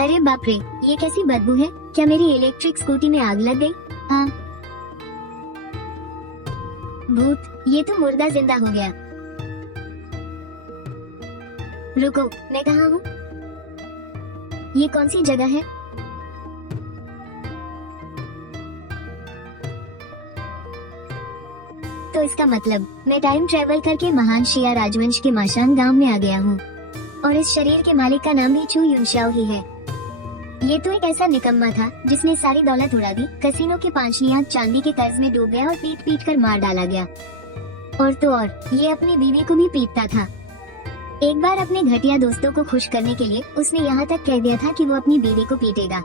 अरे बाप रे, ये कैसी बदबू है? क्या मेरी इलेक्ट्रिक स्कूटी में आग लग गई? हाँ, भूत, ये तो मुर्दा जिंदा हो गया। रुको, मैं कहाँ हूँ? ये कौन सी जगह है? तो इसका मतलब मैं टाइम ट्रेवल करके महान शिया राजवंश के माशान गांव में आ गया हूँ। और इस शरीर के मालिक का नाम भी चू युनशाओ ही है। ये तो एक ऐसा निकम्मा था जिसने सारी दौलत उड़ा दी, कसिनो के 5 नियात चांदी के कर्ज में डूब गया और पीट पीट कर मार डाला गया। और तो और, ये अपनी बीवी को भी पीटता था। एक बार अपने घटिया दोस्तों को खुश करने के लिए उसने यहाँ तक कह दिया था कि वो अपनी बीवी को पीटेगा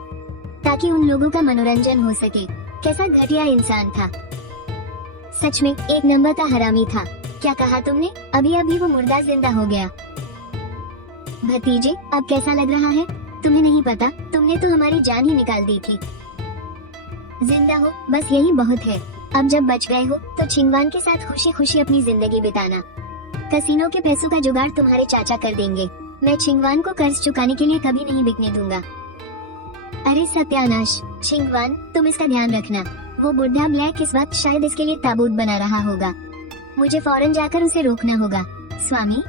ताकि उन लोगों का मनोरंजन हो सके। कैसा घटिया इंसान था। सच में एक नंबर का हरामी था। क्या कहा तुमने? अभी अभी वो मुर्दा जिंदा हो गया। भतीजे, अब कैसा लग रहा है? तुम्हें नहीं पता, तुमने तो हमारी जान ही निकाल दी थी। जिंदा हो, बस यही बहुत है। अब जब बच गए हो तो छिंगवान के साथ खुशी खुशी अपनी जिंदगी बिताना। कसिनो के पैसों का जुगाड़ तुम्हारे चाचा कर देंगे। मैं छिंगवान को कर्ज चुकाने के लिए कभी नहीं बिकने दूंगा। अरे सत्यानाश, छिंगवान, तुम इसका ध्यान रखना। वो बुढ़ा ब्लैक इस वक्त शायद इसके लिए ताबूत बना रहा होगा। मुझे फौरन जाकर उसे रोकना होगा। स्वामी,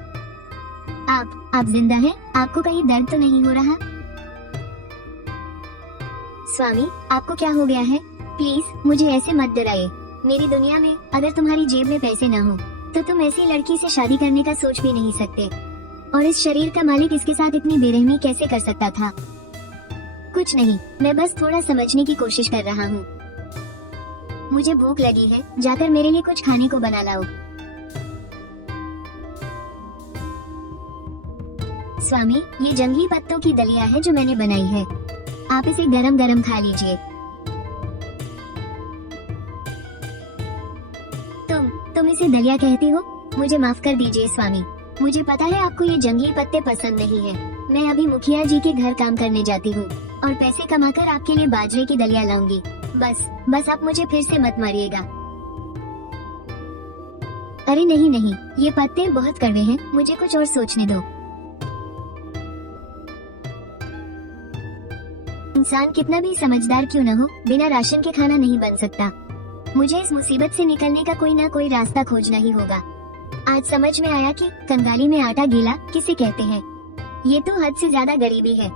आप जिंदा हैं? आपको कहीं दर्द तो नहीं हो रहा? स्वामी, आपको क्या हो गया है? प्लीज मुझे ऐसे मत डराइए। मेरी दुनिया में अगर तुम्हारी जेब में पैसे ना हो तो तुम ऐसी लड़की से शादी करने का सोच भी नहीं सकते। और इस शरीर का मालिक इसके साथ इतनी बेरहमी कैसे कर सकता था? कुछ नहीं, मैं बस थोड़ा समझने की कोशिश कर रहा हूँ। मुझे भूख लगी है, जाकर मेरे लिए कुछ खाने को बना लाओ। स्वामी, ये जंगली पत्तों की दलिया है जो मैंने बनाई है। आप इसे गरम गरम खा लीजिए। तुम इसे दलिया कहती हो? मुझे माफ कर दीजिए स्वामी। मुझे पता है आपको ये जंगली पत्ते पसंद नहीं है। मैं अभी मुखिया जी के घर काम करने जाती हूँ और पैसे कमाकर आपके लिए बाजरे की दलिया लाऊंगी। बस आप मुझे फिर से मत मारिएगा। अरे नहीं, ये पत्ते बहुत कड़वे हैं, मुझे कुछ और सोचने दो। इंसान कितना भी समझदार क्यों न हो, बिना राशन के खाना नहीं बन सकता। मुझे इस मुसीबत से निकलने का कोई ना कोई रास्ता खोजना ही होगा। आज समझ में आया कि कंगाली में आटा गीला किसे कहते हैं। ये तो हद से ज्यादा गरीबी है।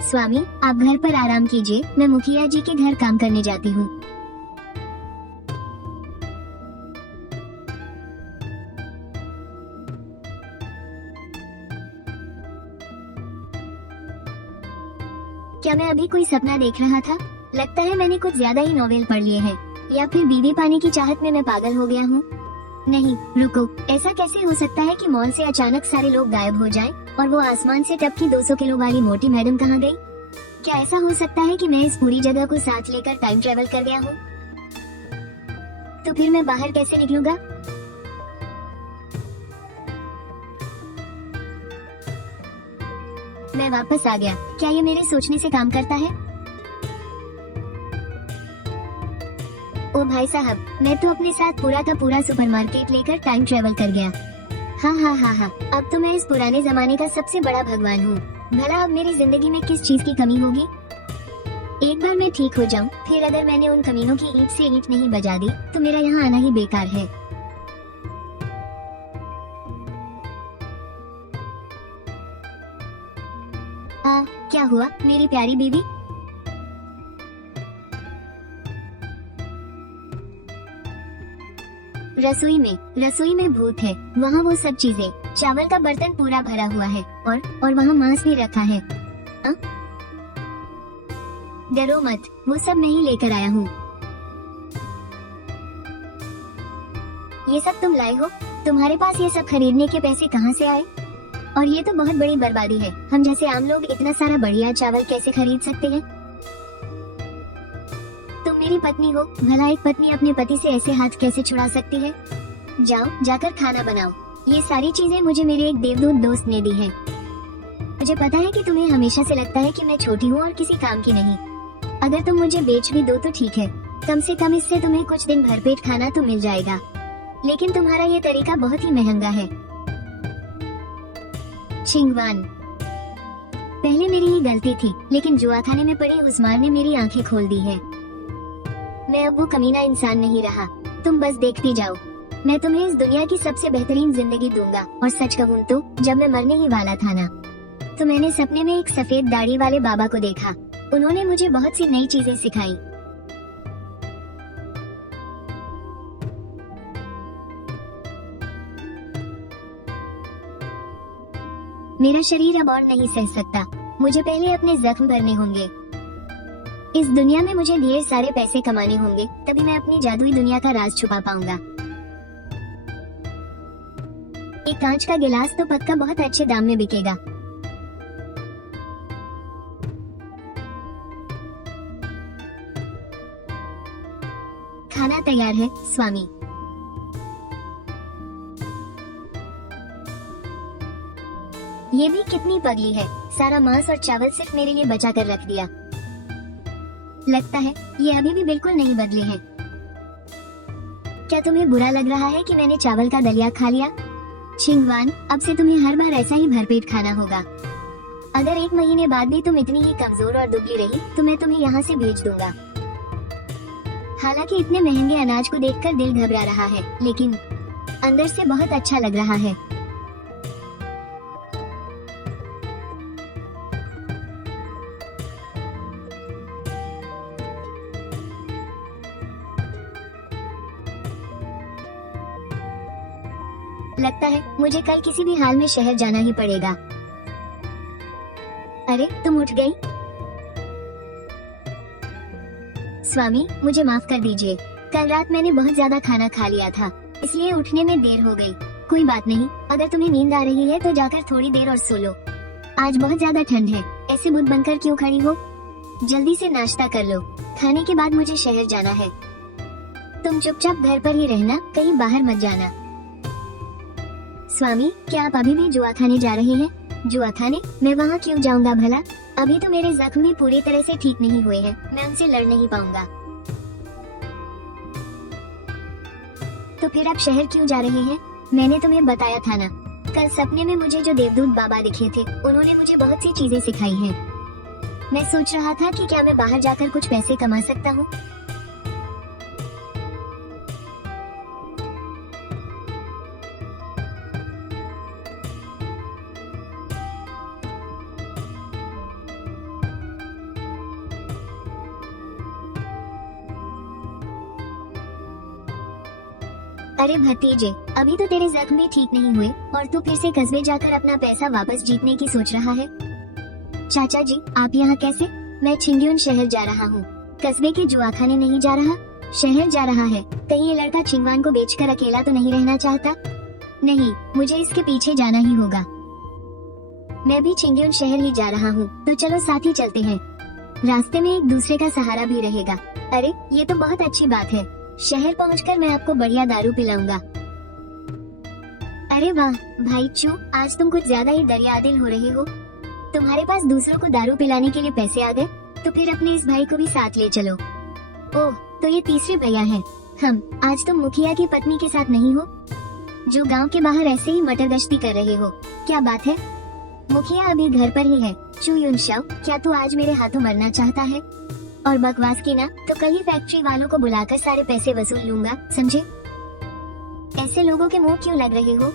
स्वामी, आप घर पर आराम कीजिए, मैं मुखिया जी के घर काम करने जाती हूँ। क्या मैं अभी कोई सपना देख रहा था? लगता है मैंने कुछ ज्यादा ही नॉवेल पढ़ लिए हैं, या फिर बीवी पाने की चाहत में मैं पागल हो गया हूँ। नहीं, रुको, ऐसा कैसे हो सकता है कि मॉल से अचानक सारे लोग गायब हो जाएं और वो आसमान से टपकी 200 किलो वाली मोटी मैडम कहाँ गई? क्या ऐसा हो सकता है कि मैं इस पूरी जगह को साथ लेकर टाइम ट्रेवल कर गया हूँ? तो फिर मैं बाहर कैसे निकलूंगा? मैं वापस आ गया। क्या ये मेरे सोचने से काम करता है? ओ भाई साहब, मैं तो अपने साथ पूरा का पूरा सुपरमार्केट लेकर टाइम ट्रेवल कर गया। हाँ, अब तो मैं इस पुराने जमाने का सबसे बड़ा भगवान हूँ। भला अब मेरी जिंदगी में किस चीज की कमी होगी? एक बार मैं ठीक हो जाऊँ, फिर अगर मैंने उन कमीनों की ईंट से ईंट नहीं बजा दी तो मेरा यहाँ आना ही बेकार है। क्या हुआ मेरी प्यारी बीवी? रसोई में भूत है। वहाँ वो सब चीजें, चावल का बर्तन पूरा भरा हुआ है और वहाँ मांस भी रखा है। डरो मत, वो सब मैं ही लेकर आया हूँ। ये सब तुम लाए हो? तुम्हारे पास ये सब खरीदने के पैसे कहाँ से आए? और ये तो बहुत बड़ी बर्बादी है। हम जैसे आम लोग इतना सारा बढ़िया चावल कैसे खरीद सकते हैं? तुम मेरी पत्नी हो, भला एक पत्नी अपने पति से ऐसे हाथ कैसे छुड़ा सकती है? जाओ, जाकर खाना बनाओ। ये सारी चीजें मुझे मेरे एक देवदूत दोस्त ने दी हैं। मुझे पता है कि तुम्हें हमेशा से लगता है कि मैं छोटी हूँ और किसी काम की नहीं। अगर तुम मुझे बेच भी दो तो ठीक है, कम से कम इससे तुम्हें कुछ दिन भरपेट खाना तो मिल जाएगा। लेकिन तुम्हारा ये तरीका बहुत ही महंगा है। छिंगवान, पहले मेरी ही गलती थी, लेकिन जुआ खाने में पड़े उस मार ने मेरी आंखें खोल दी है। मैं अब वो कमीना इंसान नहीं रहा। तुम बस देखती जाओ, मैं तुम्हें इस दुनिया की सबसे बेहतरीन जिंदगी दूंगा। और सच कहूँ तो जब मैं मरने ही वाला था ना, तो मैंने सपने में एक सफेद दाढ़ी वाले बाबा को देखा। उन्होंने मुझे बहुत सी नई चीजें सिखाई। मेरा शरीर अब और नहीं सह सकता। मुझे पहले अपने जख्म भरने होंगे। इस दुनिया में मुझे ढेर सारे पैसे कमाने होंगे, तभी मैं अपनी जादुई दुनिया का राज छुपा पाऊंगा। एक कांच का गिलास तो पक्का बहुत अच्छे दाम में बिकेगा। खाना तैयार है स्वामी। ये भी कितनी पगली है, सारा मांस और चावल सिर्फ मेरे लिए बचा कर रख दिया। लगता है ये अभी भी बिल्कुल नहीं बदले हैं। क्या तुम्हें बुरा लग रहा है कि मैंने चावल का दलिया खा लिया? छिंगवान, अब से तुम्हें हर बार ऐसा ही भरपेट खाना होगा। अगर 1 महीने बाद भी तुम इतनी ही कमजोर और दुबली रही तो मैं तुम्हें यहाँ से भेज दूंगा। हालांकि इतने महंगे अनाज को देखकर दिल घबरा रहा है, लेकिन अंदर से बहुत अच्छा लग रहा है। लगता है मुझे कल किसी भी हाल में शहर जाना ही पड़ेगा। अरे तुम उठ गई? स्वामी, मुझे माफ कर दीजिए। कल रात मैंने बहुत ज्यादा खाना खा लिया था, इसलिए उठने में देर हो गई। कोई बात नहीं, अगर तुम्हें नींद आ रही है तो जाकर थोड़ी देर और सो लो। आज बहुत ज्यादा ठंड है, ऐसे बुत बनकर क्यों खड़ी हो? जल्दी से नाश्ता कर लो, खाने के बाद मुझे शहर जाना है। तुम चुपचाप घर पर ही रहना, कहीं बाहर मत जाना। स्वामी, क्या आप अभी भी जुआ खाने जा रहे हैं? जुआ खाने? मैं वहाँ क्यों जाऊँगा भला? अभी तो मेरे जख्म भी पूरी तरह से ठीक नहीं हुए हैं, मैं उनसे लड़ नहीं पाऊंगा। तो फिर आप शहर क्यों जा रहे हैं? मैंने तुम्हें बताया था ना, कल सपने में मुझे जो देवदूत बाबा दिखे थे, उन्होंने मुझे बहुत सी चीजें सिखाई हैं। मैं सोच रहा था कि क्या मैं बाहर जाकर कुछ पैसे कमा सकता हूँ। अरे भतीजे, अभी तो तेरे जख्म भी ठीक नहीं हुए और तू फिर से कस्बे जाकर अपना पैसा वापस जीतने की सोच रहा है। चाचा जी, आप यहाँ कैसे? मैं छिंग्युन शहर जा रहा हूँ। कस्बे के जुआ खाने नहीं जा रहा, शहर जा रहा है। कहीं ये लड़का छिंगवान को बेचकर अकेला तो नहीं रहना चाहता? नहीं, मुझे इसके पीछे जाना ही होगा। मैं भी छिंग्युन शहर ही जा रहा हूँ, तो चलो साथ ही चलते हैं। रास्ते में एक दूसरे का सहारा भी रहेगा। अरे ये तो बहुत अच्छी बात है। शहर पहुंचकर मैं आपको बढ़िया दारू पिलाऊंगा। अरे वाह भाई चू, आज तुम कुछ ज्यादा ही दरियादिल हो रहे हो। तुम्हारे पास दूसरों को दारू पिलाने के लिए पैसे आ गए, तो फिर अपने इस भाई को भी साथ ले चलो। ओह, तो ये तीसरे भैया हैं। आज तुम मुखिया की पत्नी के साथ नहीं हो, जो गांव के बाहर ऐसे ही मटर गश्ती कर रहे हो? क्या बात है? मुखिया अभी घर पर ही है। चू युनशाओ, क्या तू आज मेरे हाथों मरना चाहता है? और बकवास की ना, तो कल ही फैक्ट्री वालों को बुलाकर सारे पैसे वसूल लूंगा, समझे? ऐसे लोगों के मुंह क्यों लग रहे हो?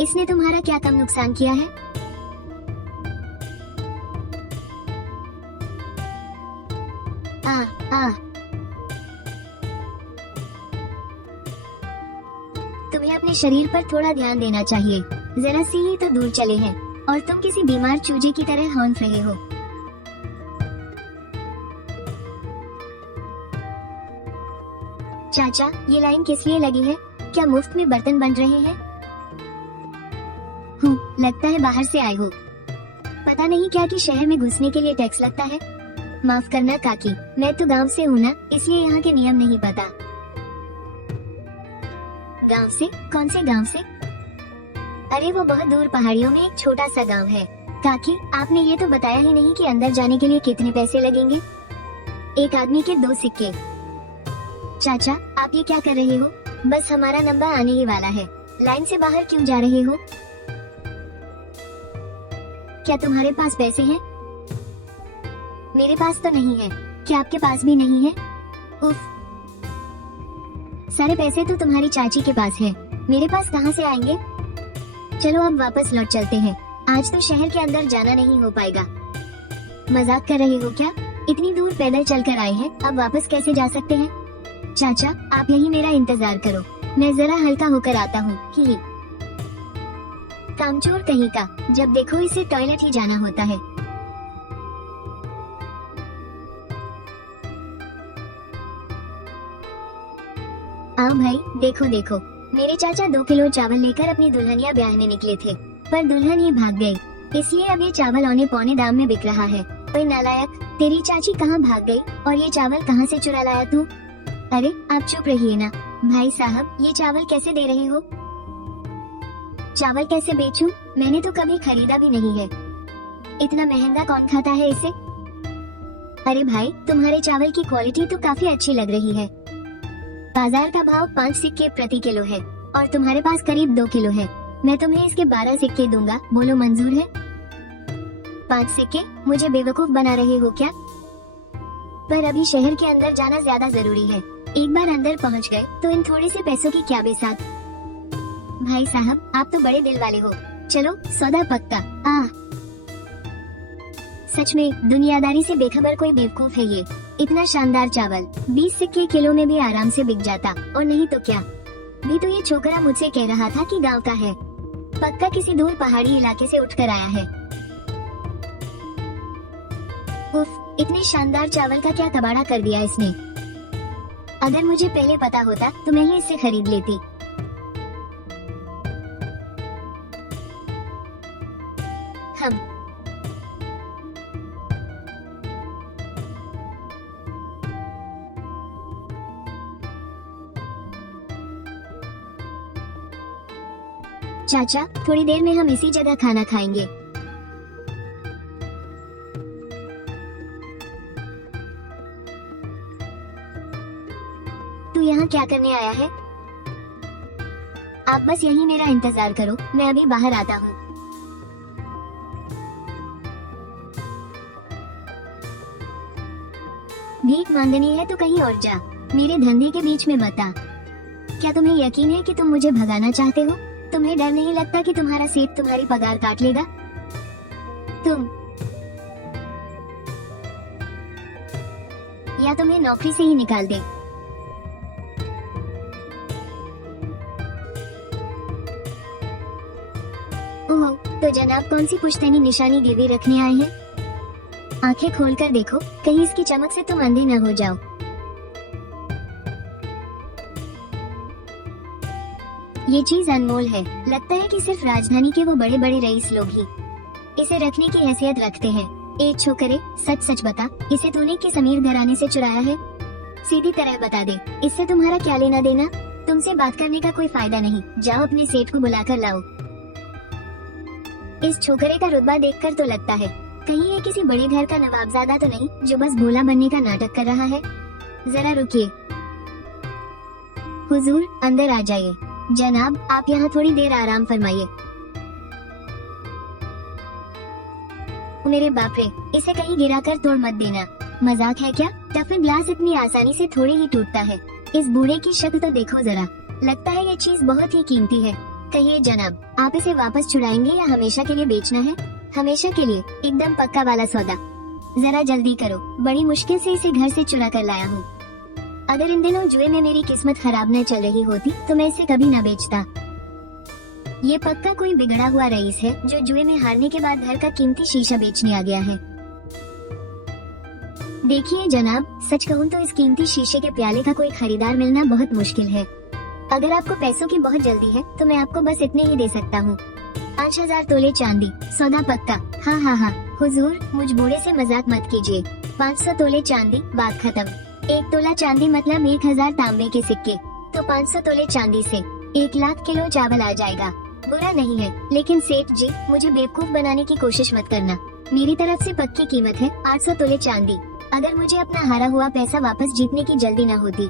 इसने तुम्हारा क्या कम नुकसान किया है? तुम्हें अपने शरीर पर थोड़ा ध्यान देना चाहिए। जरा सी ही तो दूर चले हैं और तुम किसी बीमार चूजे की तरह हौंफ रहे हो। चाचा, ये लाइन किस लिए लगी है? क्या मुफ्त में बर्तन बन रहे हैं? लगता है बाहर से आए हो। पता नहीं क्या कि शहर में घुसने के लिए टैक्स लगता है। माफ करना काकी, मैं तो गांव से हूँ ना, इसलिए यहाँ के नियम नहीं पता। गांव से? कौन से गांव से? अरे वो बहुत दूर पहाड़ियों में एक छोटा सा गांव है। काकी, आपने ये तो बताया ही नहीं कि अंदर जाने के लिए कितने पैसे लगेंगे। एक आदमी के 2 सिक्के। चाचा, आप ये क्या कर रहे हो? बस हमारा नंबर आने ही वाला है, लाइन से बाहर क्यों जा रहे हो? क्या तुम्हारे पास पैसे हैं? मेरे पास तो नहीं है। क्या आपके पास भी नहीं है? उफ, सारे पैसे तो तुम्हारी चाची के पास है, मेरे पास कहाँ से आएंगे? चलो अब वापस लौट चलते हैं, आज तो शहर के अंदर जाना नहीं हो पाएगा। मजाक कर रहे हो क्या? इतनी दूर पैदल चलकर आए हैं, अब वापस कैसे जा सकते हैं? चाचा, आप यही मेरा इंतजार करो, मैं जरा हल्का होकर आता हूँ। ही कामचोर कहीं का, जब देखो इसे टॉयलेट ही जाना होता है। आओ भाई, देखो देखो, मेरे चाचा 2 किलो चावल लेकर अपनी दुल्हनिया ब्याहने निकले थे, पर दुल्हन ही भाग गई, इसलिए अब ये चावल औने पौने दाम में बिक रहा है। ओए नालायक, तेरी चाची कहाँ भाग गई और ये चावल कहाँ से चुरा लाया तू? अरे आप चुप रहिए ना। भाई साहब, ये चावल कैसे दे रहे हो? चावल कैसे बेचूं? मैंने तो कभी खरीदा भी नहीं है, इतना महंगा कौन खाता है इसे? अरे भाई, तुम्हारे चावल की क्वालिटी तो काफी अच्छी लग रही है। बाजार का भाव 5 सिक्के प्रति किलो है और तुम्हारे पास करीब 2 किलो है, मैं तुम्हें इसके 12 सिक्के दूंगा, बोलो मंजूर है? 5 सिक्के? मुझे बेवकूफ बना रहे हो क्या? पर अभी शहर के अंदर जाना ज्यादा जरूरी है, एक बार अंदर पहुंच गए तो इन थोड़े से पैसों की क्या बेसात। भाई साहब, आप तो बड़े दिल वाले हो, चलो सौदा पक्का। सच में दुनियादारी से बेखबर कोई बेवकूफ है ये। इतना शानदार चावल 20 सिक्के किलो में भी आराम से बिक जाता, और नहीं तो क्या। भी तो ये छोकरा मुझसे कह रहा था कि गांव का है, पक्का किसी दूर पहाड़ी इलाके से उठकर आया है। उफ, इतने शानदार चावल का क्या कबाड़ा कर दिया इसने। अगर मुझे पहले पता होता तो मैं ही इससे खरीद लेती। हम चाचा, थोड़ी देर में हम इसी जगह खाना खाएंगे। तू यहाँ क्या करने आया है? आप बस यही मेरा इंतजार करो, मैं अभी बाहर आता हूँ। भीख मांगनी है तो कहीं और जा, मेरे धंधे के बीच में मत आ। क्या तुम्हें यकीन है कि तुम मुझे भगाना चाहते हो? तुम्हें डर नहीं लगता कि तुम्हारा सेठ तुम्हारी पगार काट लेगा? तुम या तुम्हें नौकरी से ही निकाल दे। ओह, तो जनाब कौन सी पुश्तैनी निशानी गिरवी रखने आए हैं? आंखें खोलकर देखो, कहीं इसकी चमक से तुम अंधे न हो जाओ। ये चीज अनमोल है, लगता है कि सिर्फ राजधानी के वो बड़े बड़े रईस लोग ही इसे रखने की हैसियत रखते हैं। एक छोकरे, सच सच बता, इसे तूने किस अमीर घराने से चुराया है? सीधी तरह बता दे, इससे तुम्हारा क्या लेना देना? तुमसे बात करने का कोई फायदा नहीं, जाओ अपने सेठ को बुलाकर लाओ। इस छोकरे का रुतबा देखकर तो लगता है कहीं ये किसी बड़े घर का नवाबजादा तो नहीं जो बस भोला बनने का नाटक कर रहा है। जरा रुकिए। हुजूर, अंदर आ जाइए। जनाब, आप यहाँ थोड़ी देर आराम फरमाइए। मेरे बाप रे, इसे कहीं गिराकर तोड़ मत देना। मजाक है क्या? टफन ग्लास इतनी आसानी से थोड़ी ही टूटता है। इस बूढ़े की शक्ल तो देखो जरा, लगता है ये चीज बहुत ही कीमती है। कहिए जनाब, आप इसे वापस छुड़ाएंगे या हमेशा के लिए बेचना है? हमेशा के लिए, एकदम पक्का वाला सौदा। जरा जल्दी करो, बड़ी मुश्किल से इसे घर से चुरा कर लाया हूँ। अगर इन दिनों जुए में मेरी किस्मत खराब न चल रही होती तो मैं इसे कभी न बेचता। ये पक्का कोई बिगड़ा हुआ रईस है जो जुए में हारने के बाद घर का कीमती शीशा बेचने आ गया है। देखिए जनाब, सच कहूँ तो इस कीमती शीशे के प्याले का कोई खरीदार मिलना बहुत मुश्किल है। अगर आपको पैसों की बहुत जल्दी है तो मैं आपको बस इतने ही दे सकता हूँ। 5000 तोले चांदी, सौदा पक्का। हाँ हाँ हाँ हुजूर, मुझ बूढ़े से मजाक मत कीजिए। 500 तोले चांदी, बात खत्म। 1 तोला चांदी मतलब 1000 तांबे के सिक्के, तो 500 तोले चांदी से 1 लाख किलो चावल आ जाएगा। बुरा नहीं है, लेकिन सेठ जी, मुझे बेवकूफ बनाने की कोशिश मत करना। मेरी तरफ से पक्की कीमत है 800 तोले चांदी। अगर मुझे अपना हारा हुआ पैसा वापस जीतने की जल्दी न होती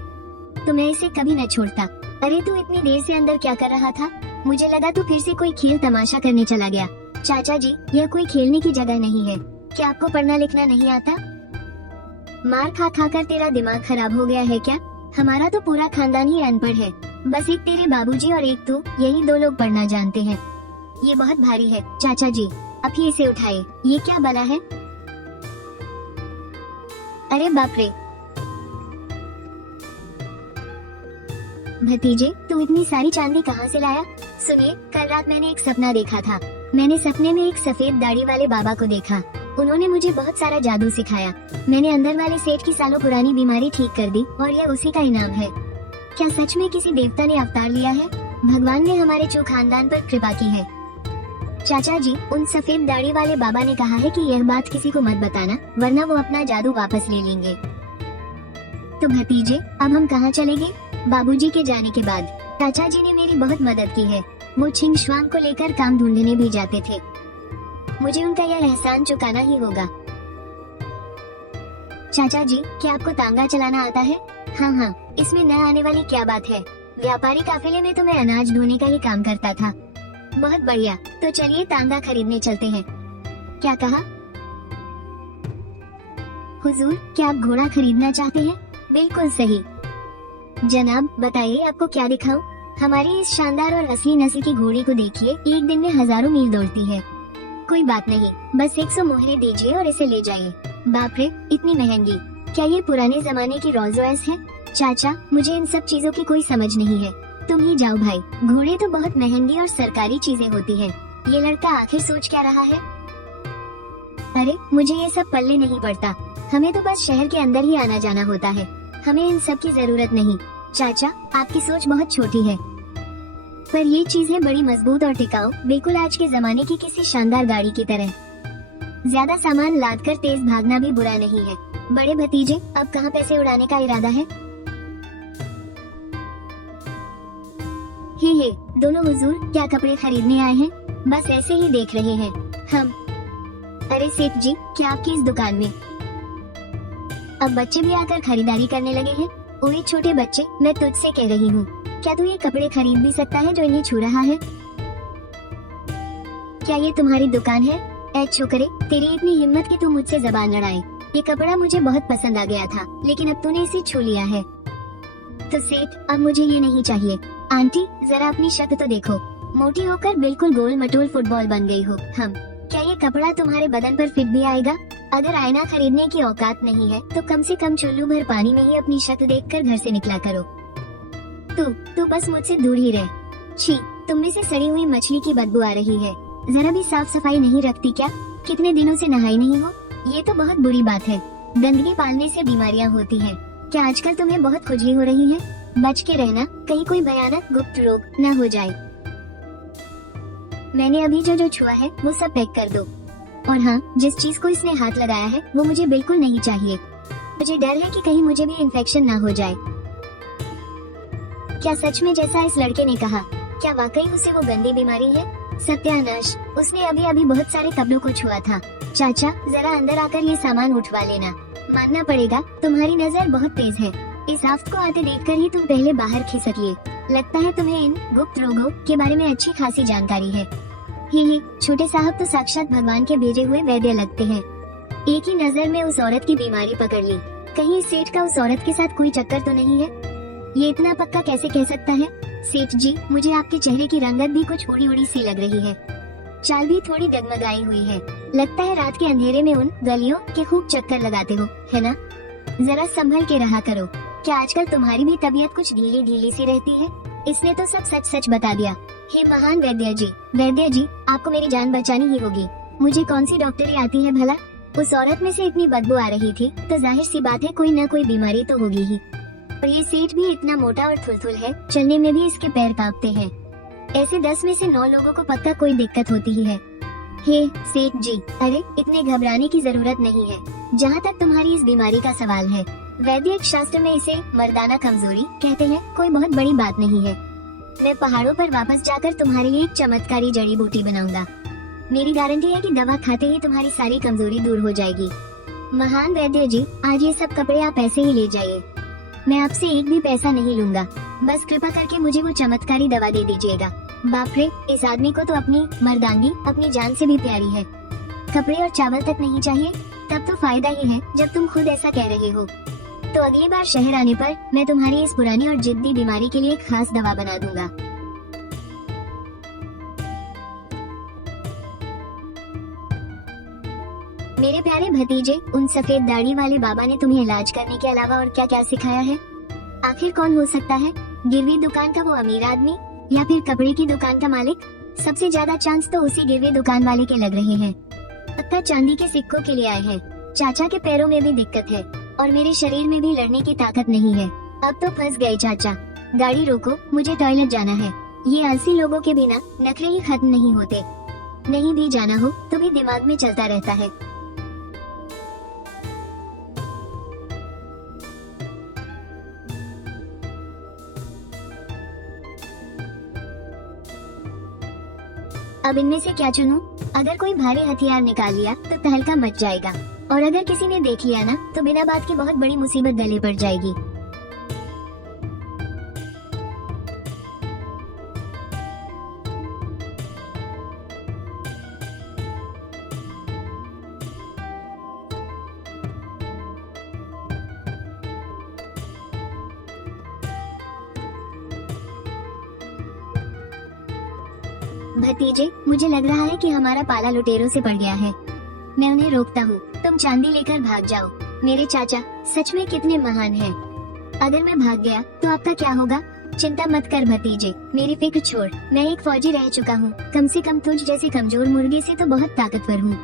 तो मैं इसे कभी न छोड़ता। अरे तू इतनी देर से अंदर क्या कर रहा था? मुझे लगा तू फिर से कोई खेल तमाशा करने चला गया। चाचा जी, यह कोई खेलने की जगह नहीं है। क्या आपको पढ़ना लिखना नहीं आता? मार खा खा कर तेरा दिमाग खराब हो गया है क्या? हमारा तो पूरा खानदान ही अनपढ़ है। बस एक तेरे बाबूजी और एक तू, यही दो लोग पढ़ना जानते हैं। ये बहुत भारी है चाचा जी, अब ही इसे उठाए। ये क्या बना है? अरे बाप रे। भतीजे, तू इतनी सारी चांदी कहाँ से लाया? सुनिए, कल रात मैंने एक सपना देखा था। मैंने सपने में एक सफेद दाढ़ी वाले बाबा को देखा। उन्होंने मुझे बहुत सारा जादू सिखाया। मैंने अंदर वाले सेठ की सालों पुरानी बीमारी ठीक कर दी और यह उसी का इनाम है। क्या सच में किसी देवता ने अवतार लिया है? भगवान ने हमारे चू खानदान पर कृपा की है। चाचा जी, उन सफेद दाढ़ी वाले बाबा ने कहा है कि यह बात किसी को मत बताना, वरना वो अपना जादू वापस ले लेंगे। तो भतीजे, अब हम कहाँ चलेंगे? बाबूजी के जाने के बाद चाचा जी ने मेरी बहुत मदद की है। वो छिंग श्वांग को लेकर काम ढूंढने भी जाते थे। मुझे उनका यह एहसान चुकाना ही होगा। चाचा जी, क्या आपको तांगा चलाना आता है? हाँ हाँ, इसमें न आने वाली क्या बात है। व्यापारी काफिले में तो मैं अनाज ढोने का ही काम करता था। बहुत बढ़िया, तो चलिए तांगा खरीदने चलते हैं। क्या कहा? हुजूर, क्या आप घोड़ा खरीदना चाहते हैं? बिल्कुल सही जनाब, बताइए आपको क्या दिखाऊं? हमारी इस शानदार और असली नस्ल की घोड़ी को देखिए, एक दिन में हजारों मील दौड़ती है। कोई बात नहीं, बस 100 मोहरे दीजिए और इसे ले जाइए। बाप रे, इतनी महंगी! क्या ये पुराने जमाने की रोल्स रॉयस है? चाचा, मुझे इन सब चीजों की कोई समझ नहीं है। तुम ही जाओ भाई, घोड़े तो बहुत महंगी और सरकारी चीजें होती हैं। ये लड़का आखिर सोच क्या रहा है? अरे, मुझे ये सब पल्ले नहीं पड़ता। हमें तो बस शहर के अंदर ही आना जाना होता है। हमें इन सब की जरूरत नहीं। चाचा, आपकी सोच बहुत छोटी है, पर ये चीजें बड़ी मजबूत और टिकाऊ, बिल्कुल आज के जमाने की किसी शानदार गाड़ी की तरह। ज्यादा सामान लाद कर तेज भागना भी बुरा नहीं है। बड़े भतीजे, अब कहाँ पैसे उड़ाने का इरादा है? हे दोनों हुजूर, क्या कपड़े खरीदने आए हैं? बस ऐसे ही देख रहे हैं हम। अरे सेठ जी, क्या आपकी इस दुकान में अब बच्चे भी आकर खरीदारी करने लगे हैं? ओए छोटे बच्चे, मैं तुझसे कह रही हूँ, क्या तू ये कपड़े खरीद भी सकता है जो इन्हें छू रहा है? क्या ये तुम्हारी दुकान है? ऐ छोकरे, तेरी इतनी हिम्मत कि तू मुझसे जबान लड़ाए। ये कपड़ा मुझे बहुत पसंद आ गया था, लेकिन अब तूने इसे छू लिया है। तो सेठ, अब मुझे ये नहीं चाहिए। आंटी, जरा अपनी शक्ल तो देखो, मोटी होकर बिल्कुल गोल मटोल फुटबॉल बन गई हो। हम क्या ये कपड़ा तुम्हारे बदन पर फिट भी आएगा? अगर आईना खरीदने की औकात नहीं है तो कम से कम चुल्लू भर पानी में ही अपनी शक्ल देखकर घर से निकला करो। तू बस मुझसे दूर ही रह। छी, तुम में से सड़ी हुई मछली की बदबू आ रही है। जरा भी साफ सफाई नहीं रखती क्या? कितने दिनों से नहाई नहीं हो? ये तो बहुत बुरी बात है। गंदगी पालने से बीमारियां होती हैं। क्या आजकल तुम्हें बहुत खुजली हो रही है? बच के रहना, कहीं कोई भयानक गुप्त रोग न हो जाए। मैंने अभी जो छुआ है वो सब पैक कर दो। और हाँ, जिस चीज को इसने हाथ लगाया है वो मुझे बिल्कुल नहीं चाहिए। मुझे डर है कि कहीं मुझे भी इन्फेक्शन ना हो जाए। क्या सच में जैसा इस लड़के ने कहा? क्या वाकई उसे वो गंदी बीमारी है? सत्यानाश, उसने अभी अभी बहुत सारे कपड़ों को छुआ था। चाचा, जरा अंदर आकर ये सामान उठवा लेना। मानना पड़ेगा, तुम्हारी नजर बहुत तेज है। इस आफत को आते देखकर ही तुम पहले बाहर खिसक लिए। लगता है तुम्हें इन गुप्त रोगों के बारे में अच्छी खासी जानकारी है। ही, छोटे साहब तो साक्षात भगवान के भेजे हुए वैद्य लगते हैं। एक ही नजर में उस औरत की बीमारी पकड़ ली। कहीं सेठ का उस औरत के साथ कोई चक्कर तो नहीं है? ये इतना पक्का कैसे कह सकता है? सेठ जी, मुझे आपके चेहरे की रंगत भी कुछ उड़ी उड़ी सी लग रही है। चाल भी थोड़ी डगमगाई हुई है। लगता है रात के अंधेरे में उन गलियों के खूब चक्कर लगाते हो, है ना? जरा संभल के रहा करो। क्या आजकल तुम्हारी भी तबीयत कुछ ढीली ढीली सी रहती है? इसने तो सब सच सच बता दिया। हे महान वैद्य जी, आपको मेरी जान बचानी ही होगी। मुझे कौन सी डॉक्टरी आती है भला? उस औरत में से इतनी बदबू आ रही थी तो जाहिर सी बात है कोई न कोई बीमारी तो होगी ही। और ये सेठ भी इतना मोटा और थुलथुल है, चलने में भी इसके पैर कांपते हैं। ऐसे 10 में से 9 लोगों को पक्का कोई दिक्कत होती ही है। हे सेठ जी, अरे इतने घबराने की जरूरत नहीं है। जहाँ तक तुम्हारी इस बीमारी का सवाल है, वैद्यक शास्त्र में इसे मर्दाना कमजोरी कहते हैं। कोई बहुत बड़ी बात नहीं है। मैं पहाड़ों पर वापस जाकर तुम्हारे लिए एक चमत्कारी जड़ी बूटी बनाऊंगा। मेरी गारंटी है कि दवा खाते ही तुम्हारी सारी कमजोरी दूर हो जाएगी। महान वैद्य जी, आज ये सब कपड़े आप ऐसे ही ले जाइए। मैं आपसे एक भी पैसा नहीं लूंगा। बस कृपा करके मुझे वो चमत्कारी दवा दे दीजिएगा। बाप रे, इस आदमी को तो अपनी मर्दानगी अपनी जान से भी प्यारी है। कपड़े और चावल तक नहीं चाहिए, तब तो फायदा ही है जब तुम खुद ऐसा कह रहे हो। तो अगली बार शहर आने पर मैं तुम्हारी इस पुरानी और जिद्दी बीमारी के लिए एक खास दवा बना दूंगा। मेरे प्यारे भतीजे, उन सफेद दाढ़ी वाले बाबा ने तुम्हें इलाज करने के अलावा और क्या क्या सिखाया है? आखिर कौन हो सकता है? गिरवी दुकान का वो अमीर आदमी या फिर कपड़े की दुकान का मालिक? सबसे ज्यादा चांस तो उसी गिरवी दुकान वाले के लग रहे हैं। पक्का चांदी के सिक्कों के लिए आए हैं। चाचा के पैरों में भी दिक्कत है और मेरे शरीर में भी लड़ने की ताकत नहीं है। अब तो फंस गए चाचा। गाड़ी रोको, मुझे टॉयलेट जाना है। ये आलसी लोगों के बिना नखरे ही खत्म नहीं होते। नहीं भी जाना हो तो भी दिमाग में चलता रहता है। अब इनमें से क्या चुनूं? अगर कोई भारी हथियार निकाल लिया तो तहलका मच जाएगा, और अगर किसी ने देख लिया ना तो बिना बात के बहुत बड़ी मुसीबत गले पड़ जाएगी। भतीजे, मुझे लग रहा है कि हमारा पाला लुटेरों से पड़ गया है। मैं उन्हें रोकता हूँ, तुम चांदी लेकर भाग जाओ। मेरे चाचा सच में कितने महान हैं। अगर मैं भाग गया तो आपका क्या होगा? चिंता मत कर भतीजे, मेरी फिक्र छोड़। मैं एक फौजी रह चुका हूँ। कम से कम तुझ जैसी कमजोर मुर्गी से तो बहुत ताकतवर हूँ।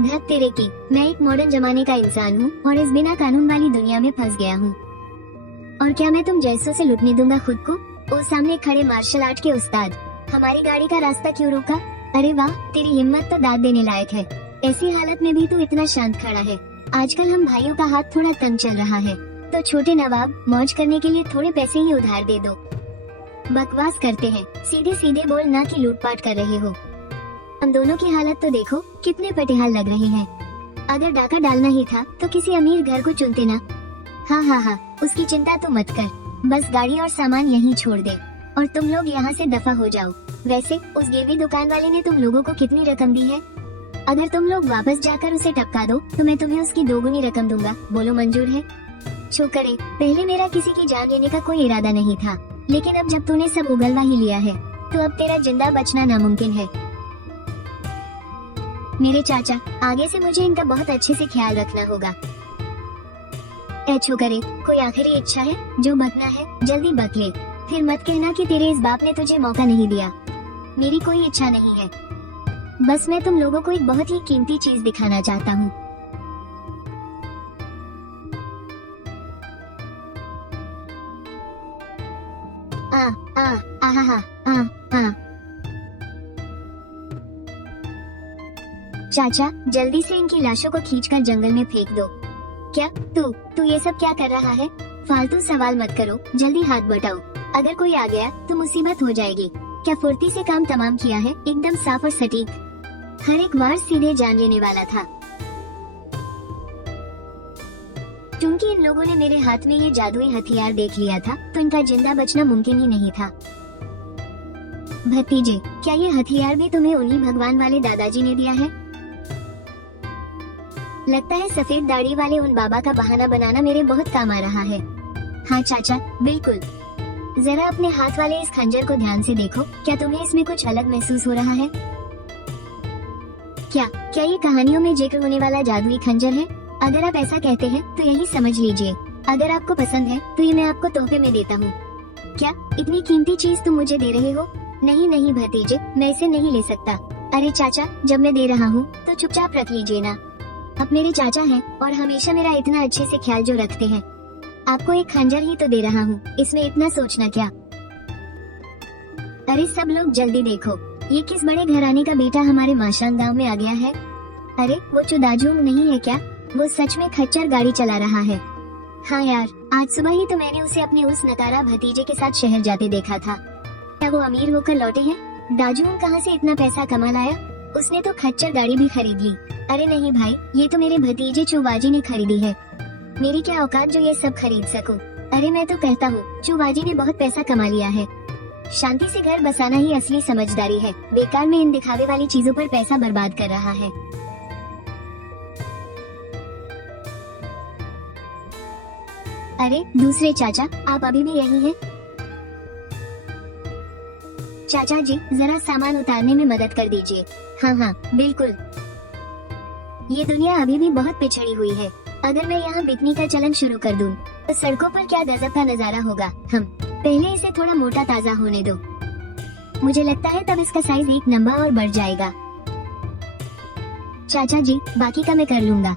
धत तेरे की, मैं एक मॉडर्न जमाने का इंसान हूँ और इस बिना कानून वाली दुनिया में फंस गया हूँ। और क्या मैं तुम जैसों से लुटने दूंगा खुद को? ओ सामने खड़े मार्शल आर्ट के उस्ताद, हमारी गाड़ी का रास्ता क्यों रोका? अरे वाह, तेरी हिम्मत तो दाद देने लायक है। ऐसी हालत में भी तू इतना शांत खड़ा है। आजकल हम भाइयों का हाथ थोड़ा तंग चल रहा है, तो छोटे नवाब, मौज करने के लिए थोड़े पैसे ही उधार दे दो। बकवास करते हैं, सीधे सीधे बोल ना कि लूटपाट कर रहे हो। हम दोनों की हालत तो देखो, कितने पटिहाल लग रहे हैं। अगर डाका डालना ही था तो किसी अमीर घर को चुनते ना। हाँ, उसकी चिंता तो मत कर, बस गाड़ी और सामान यहीं छोड़ दे और तुम लोग यहाँ से दफा हो जाओ। वैसे उस गिरवी दुकान वाले ने तुम लोगों को कितनी रकम दी है? अगर तुम लोग वापस जाकर उसे टपका दो तो मैं तुम्हें उसकी दोगुनी रकम दूंगा। बोलो मंजूर है? छोकरे, पहले मेरा किसी की जान लेने का कोई इरादा नहीं था, लेकिन अब जब तूने सब उगलवा ही लिया है तो अब तेरा जिंदा बचना नामुमकिन है। मेरे चाचा, आगे से मुझे इनका बहुत अच्छे से ख्याल रखना होगा। ए छोकरे, कोई आखिरी इच्छा है? जो बकना है जल्दी बक ले, फिर मत कहना कि तेरे इस बाप ने तुझे मौका नहीं दिया। मेरी कोई इच्छा नहीं है, बस मैं तुम लोगों को एक बहुत ही कीमती चीज दिखाना चाहता हूँ। चाचा, जल्दी से इनकी लाशों को खींचकर जंगल में फेंक दो। क्या तू ये सब क्या कर रहा है? फालतू सवाल मत करो, जल्दी हाथ बटाओ। अगर कोई आ गया तो मुसीबत हो जाएगी। क्या फुर्ती से काम तमाम किया है? एकदम साफ और सटीक, हर एक वार सीधे जान लेने वाला था। क्योंकि इन लोगों ने मेरे हाथ में ये जादुई हथियार देख लिया था तो इनका जिंदा बचना मुमकिन ही नहीं था। भतीजे, क्या ये हथियार भी तुम्हें उन्हीं भगवान वाले दादाजी ने दिया है? लगता है सफेद दाढ़ी वाले उन बाबा का बहाना बनाना मेरे बहुत काम आ रहा है। हाँ चाचा, बिल्कुल। जरा अपने हाथ वाले इस खंजर को ध्यान से देखो, क्या तुम्हें इसमें कुछ अलग महसूस हो रहा है? क्या ये कहानियों में जिक्र होने वाला जादुई खंजर है? अगर आप ऐसा कहते हैं तो यही समझ लीजिए। अगर आपको पसंद है तो ये मैं आपको तोहफे में देता हूँ। क्या इतनी कीमती चीज तुम मुझे दे रहे हो? नहीं भतीजे, मैं इसे नहीं ले सकता। अरे चाचा, जब मैं दे रहा हूँ तो चुपचाप रख लीजिए ना। आप मेरे चाचा हैं और हमेशा मेरा इतना अच्छे से ख्याल जो रखते हैं। आपको एक खंजर ही तो दे रहा हूँ, इसमें इतना सोचना क्या? अरे सब लोग जल्दी देखो, ये किस बड़े घराने का बेटा हमारे माशान गांव में आ गया है। अरे वो चुदाजूम नहीं है क्या? वो सच में खच्चर गाड़ी चला रहा है। हाँ यार, आज सुबह ही तो मैंने उसे अपने उस नकारा भतीजे के साथ शहर जाते देखा था। क्या वो अमीर होकर लौटे हैं? दाजूम कहाँ से इतना पैसा कमा लाया? उसने तो खच्चर गाड़ी भी खरीद ली। अरे नहीं भाई, ये तो मेरे भतीजे चुवाजी ने खरीदी है। मेरी क्या औकात जो ये सब खरीद सकूं। अरे मैं तो कहता हूँ चुवाजी ने बहुत पैसा कमा लिया है। शांति से घर बसाना ही असली समझदारी है। बेकार में इन दिखावे वाली चीजों पर पैसा बर्बाद कर रहा है। अरे दूसरे चाचा, आप अभी भी यही हैं? चाचा जी, जरा सामान उतारने में मदद कर दीजिए। हाँ हाँ बिल्कुल। ये दुनिया अभी भी बहुत पिछड़ी हुई है। अगर मैं यहाँ बिकनी का चलन शुरू कर दूँ तो सड़कों पर क्या गजब का नजारा होगा। हम पहले इसे थोड़ा मोटा ताजा होने दो। मुझे लगता है तब इसका साइज एक नंबर और बढ़ जाएगा। चाचा जी, बाकी का मैं कर लूँगा।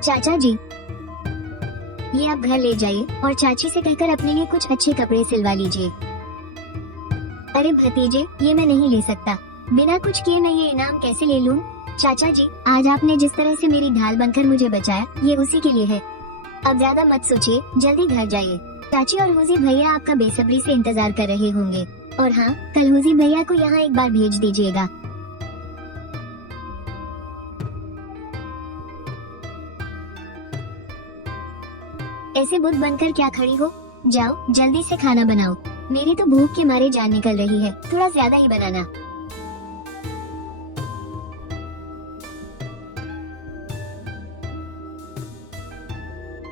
चाचा जी, ये आप घर ले जाइए और चाची से कहकर अपने लिए कुछ अच्छे कपड़े सिलवा लीजिए। अरे भतीजे, ये मैं नहीं ले सकता। बिना कुछ किए मैं ये इनाम कैसे ले लूं? चाचा जी, आज आपने जिस तरह से मेरी ढाल बनकर मुझे बचाया, ये उसी के लिए है। अब ज्यादा मत सोचिए, जल्दी घर जाइए। चाची और हुजी भैया आपका बेसब्री से इंतजार कर रहे होंगे। और हाँ, कल हुजी भैया को यहाँ एक बार भेज दीजिएगा। ऐसे बुत बनकर क्या खड़ी हो? जाओ जल्दी से खाना बनाओ। मेरी तो भूख के मारे जान निकल रही है। थोड़ा ज्यादा ही बनाना।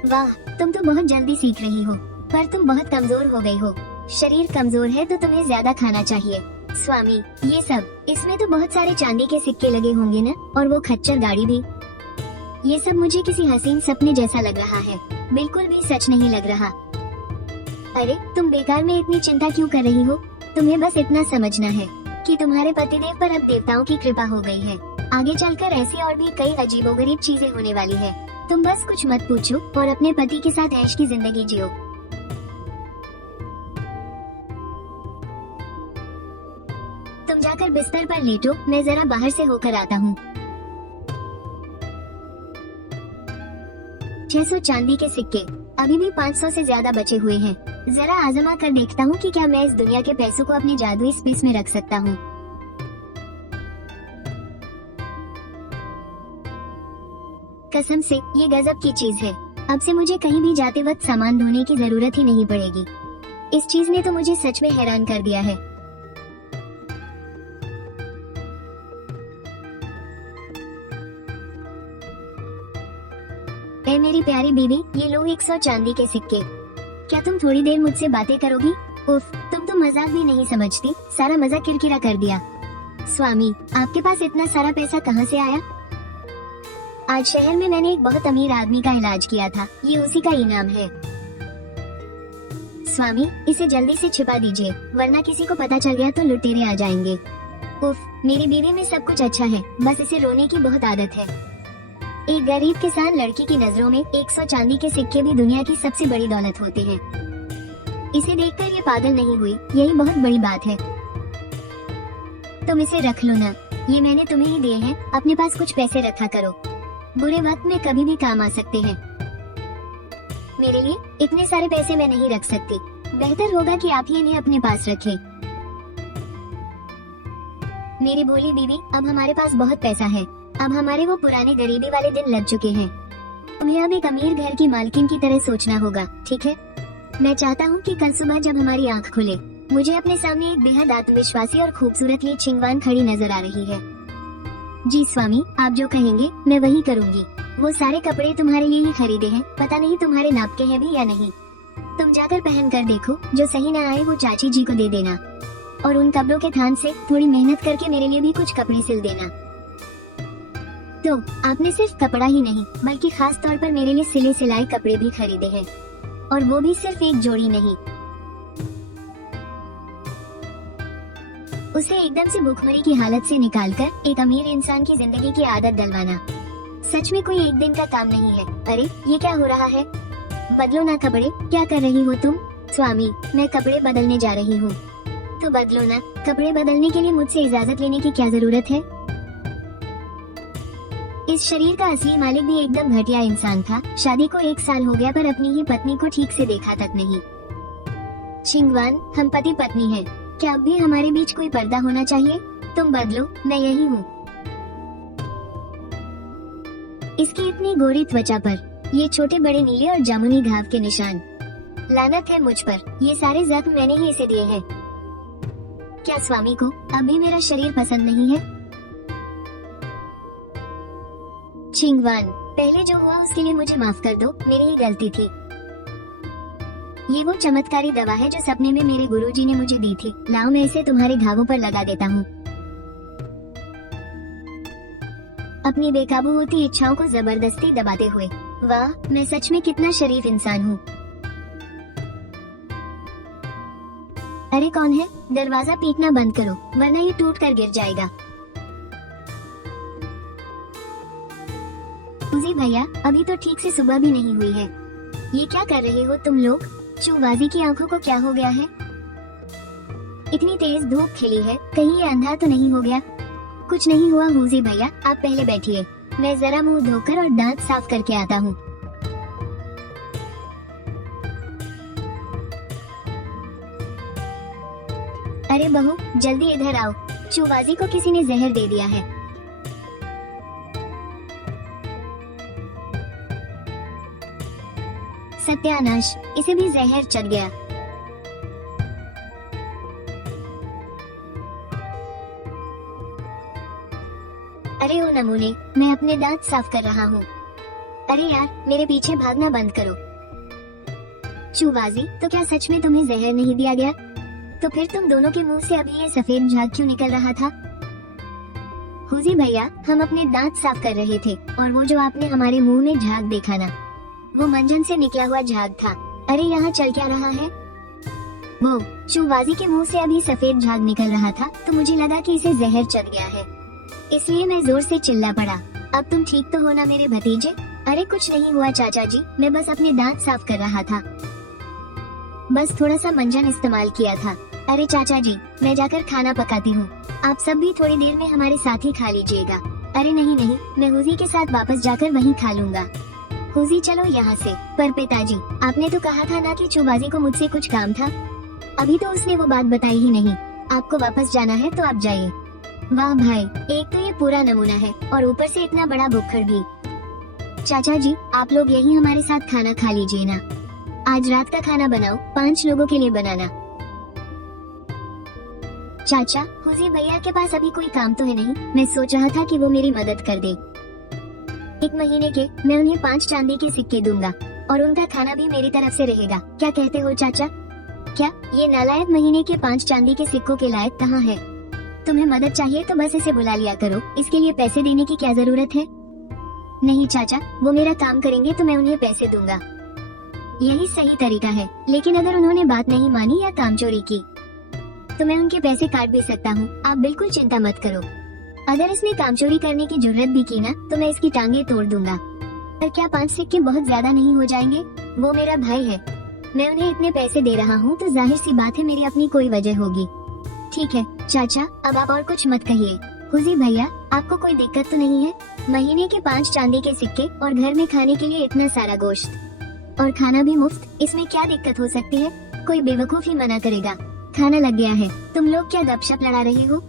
वाह, तुम तो बहुत जल्दी सीख रही हो, पर तुम बहुत कमजोर हो गई हो। शरीर कमजोर है तो तुम्हें ज्यादा खाना चाहिए। स्वामी, ये सब, इसमें तो बहुत सारे चांदी के सिक्के लगे होंगे न? और वो खच्चर गाड़ी भी। ये सब मुझे किसी हसीन सपने जैसा लग रहा है, बिल्कुल भी सच नहीं लग रहा। अरे तुम बेकार में इतनी चिंता क्यों कर रही हो? तुम्हें बस इतना समझना है कि तुम्हारे पतिदेव पर अब देवताओं की कृपा हो गई है। आगे चलकर ऐसी और भी कई अजीबोगरीब चीजें होने वाली है। तुम बस कुछ मत पूछो और अपने पति के साथ ऐश की जिंदगी जियो। तुम जाकर बिस्तर पर लेटो, मैं जरा बाहर से होकर आता हूँ। 600 चांदी के सिक्के, अभी भी 500 से ज्यादा बचे हुए हैं। जरा आजमा कर देखता हूँ कि क्या मैं इस दुनिया के पैसों को अपने जादुई स्पेस में रख सकता हूँ। कसम से ये गजब की चीज है। अब से मुझे कहीं भी जाते वक्त सामान ढोने की जरूरत ही नहीं पड़ेगी। इस चीज ने तो मुझे सच में हैरान कर दिया है। ए मेरी प्यारी बीवी, ये लो 100 चांदी के सिक्के। क्या तुम थोड़ी देर मुझसे बातें करोगी? उफ, तुम तो मजाक भी नहीं समझती, सारा मजा किरकिरा कर दिया। स्वामी, आपके पास इतना सारा पैसा कहाँ से आया? आज शहर में मैंने एक बहुत अमीर आदमी का इलाज किया था, ये उसी का इनाम है। स्वामी, इसे जल्दी से छिपा दीजिए, वरना किसी को पता चल गया तो लुटेरे आ जाएंगे। उफ, मेरी बीवी में सब कुछ अच्छा है, बस इसे रोने की बहुत आदत है। एक गरीब किसान लड़की की नजरों में 100 चांदी के सिक्के भी दुनिया की सबसे बड़ी दौलत होते हैं। इसे देखकर ये पागल नहीं हुई, यही बहुत बड़ी बात है। तुम इसे रख लो ना, ये मैंने तुम्हें ही दिए हैं, अपने पास कुछ पैसे रखा करो, बुरे वक्त में कभी भी काम आ सकते हैं। मेरे लिए इतने सारे पैसे मैं नहीं रख सकती, बेहतर होगा कि आप ही इन्हें अपने पास रखें। मेरी भोली बीवी, अब हमारे पास बहुत पैसा है, अब हमारे वो पुराने गरीबी वाले दिन लग चुके हैं। तुम्हें अब एक अमीर घर की मालकिन की तरह सोचना होगा, ठीक है? मैं चाहता हूँ कि कल सुबह जब हमारी आँख खुले, मुझे अपने सामने एक बेहद आत्मविश्वासी और खूबसूरत ली छिंगवान खड़ी नजर आ रही है। जी स्वामी, आप जो कहेंगे मैं वही करूँगी। वो सारे कपड़े तुम्हारे लिए ही खरीदे हैं, पता नहीं तुम्हारे नाप के हैं भी या नहीं। तुम जाकर पहन कर देखो, जो सही न आए वो चाची जी को दे देना, और उन कपड़ों के थान से थोड़ी मेहनत करके मेरे लिए भी कुछ कपड़े सिल देना। तो आपने सिर्फ कपड़ा ही नहीं, बल्कि खास तौर पर मेरे लिए सिले सिलाए कपड़े भी खरीदे हैं, और वो भी सिर्फ एक जोड़ी नहीं। उसे एकदम से भूखमरी की हालत से निकालकर एक अमीर इंसान की जिंदगी की आदत डलवाना सच में कोई एक दिन का काम नहीं है। अरे ये क्या हो रहा है? बदलो ना कपड़े, क्या कर रही हो तुम? स्वामी, मैं कपड़े बदलने जा रही हूँ। तो बदलो ना, कपड़े बदलने के लिए मुझसे इजाजत लेने की क्या जरूरत है? इस शरीर का असली मालिक भी एकदम घटिया इंसान था। शादी को 1 साल हो गया पर अपनी ही पत्नी को ठीक से देखा तक नहीं। छिंगवान, हम पति पत्नी हैं, क्या अब भी हमारे बीच कोई पर्दा होना चाहिए? तुम बदलो, मैं यही हूँ। इसकी इतनी गोरी त्वचा पर ये छोटे बड़े नीले और जामुनी घाव के निशान, लानत है मुझ पर, ये सारे जख्म मैंने ही इसे दिए हैं। क्या स्वामी को अभी मेरा शरीर पसंद नहीं है? चिंगवान, पहले जो हुआ उसके लिए मुझे माफ कर दो, मेरी ही गलती थी। ये वो चमत्कारी दवा है जो सपने में मेरे गुरुजी ने मुझे दी थी। लाओ, मैं इसे तुम्हारे घावों पर लगा देता हूँ। अपनी बेकाबू होती इच्छाओं को जबरदस्ती दबाते हुए। वाह, मैं सच में कितना शरीफ इंसान हूँ। अरे कौन है? दरवाजा पीटना बंद करो, वरना ये टूट कर गिर जाएगा। जी भैया, अभी तो ठीक से सुबह भी नहीं हुई है। ये क्या कर रहे हो तुम लोग? चूबाजी की आंखों को क्या हो गया है? इतनी तेज धूप खिली है, कहीं ये अंधा तो नहीं हो गया? कुछ नहीं हुआ हुजी भैया, आप पहले बैठिए, मैं जरा मुंह धोकर और दांत साफ करके आता हूँ। अरे बहू, जल्दी इधर आओ, चूबाजी को किसी ने जहर दे दिया है। सत्यानाश, इसे भी जहर चढ़ गया। अरे ओ नमूने, मैं अपने दांत साफ कर रहा हूँ। अरे यार, मेरे पीछे भागना बंद करो। चूबाजी, तो क्या सच में तुम्हें जहर नहीं दिया गया? तो फिर तुम दोनों के मुंह से अभी ये सफेद झाग क्यों निकल रहा था? हुजी भैया, हम अपने दांत साफ कर रहे थे, और वो जो आपने हमारे मुंह में झाग देखा ना, वो मंजन से निकला हुआ झाग था। अरे यहाँ चल क्या रहा है? वो चूबाजी के मुंह से अभी सफेद झाग निकल रहा था, तो मुझे लगा कि इसे जहर चढ़ गया है, इसलिए मैं जोर से चिल्ला पड़ा। अब तुम ठीक तो हो ना मेरे भतीजे? अरे कुछ नहीं हुआ चाचा जी, मैं बस अपने दांत साफ कर रहा था, बस थोड़ा सा मंजन इस्तेमाल किया था। अरे चाचा जी, मैं जाकर खाना पकाती हूँ, आप सब भी थोड़ी देर में हमारे साथ ही खा लीजिएगा। अरे नहीं नहीं, मैं हुजी के साथ वापस जाकर वहीं खा लूंगा। हुजी चलो यहाँ से। पर पिताजी, आपने तो कहा था ना कि चूबाजी को मुझसे कुछ काम था। अभी तो उसने वो बात बताई ही नहीं। आपको वापस जाना है तो आप जाइए। वाह भाई, एक तो ये पूरा नमूना है और ऊपर से इतना बड़ा भुक्खड़ भी। चाचा जी, आप लोग यही हमारे साथ खाना खा लीजिए ना। आज रात का खाना बनाओ, 5 लोगों के लिए बनाना। चाचा, हुजी भैया के पास अभी कोई काम तो है नहीं, मैं सोच रहा था कि वो मेरी मदद कर दे। 1 महीने के मैं उन्हें 5 चांदी के सिक्के दूंगा और उनका खाना भी मेरी तरफ से रहेगा। क्या कहते हो चाचा? क्या ये नालायक महीने के 5 चांदी के सिक्कों के लायक कहाँ है? तुम्हें मदद चाहिए तो बस इसे बुला लिया करो, इसके लिए पैसे देने की क्या जरूरत है? नहीं चाचा, वो मेरा काम करेंगे तो मैं उन्हें पैसे दूंगा, यही सही तरीका है। लेकिन अगर उन्होंने बात नहीं मानी या काम चोरी की तो मैं उनके पैसे काट भी सकता हूँ, आप बिल्कुल चिंता मत करो। अगर इसने काम चोरी करने की जुर्रत भी की ना तो मैं इसकी टांगे तोड़ दूंगा। पर क्या 5 सिक्के बहुत ज्यादा नहीं हो जाएंगे? वो मेरा भाई है, मैं उन्हें इतने पैसे दे रहा हूँ तो जाहिर सी बात है मेरी अपनी कोई वजह होगी। ठीक है चाचा, अब आप और कुछ मत कहिए। हुजी भैया, आपको कोई दिक्कत तो नहीं है? महीने के 5 चांदी के सिक्के और घर में खाने के लिए इतना सारा गोश्त और खाना भी मुफ्त, इसमें क्या दिक्कत हो सकती है? कोई बेवकूफ ही मना करेगा। खाना लग गया है, तुम लोग क्या गपशप लड़ा रहे हो?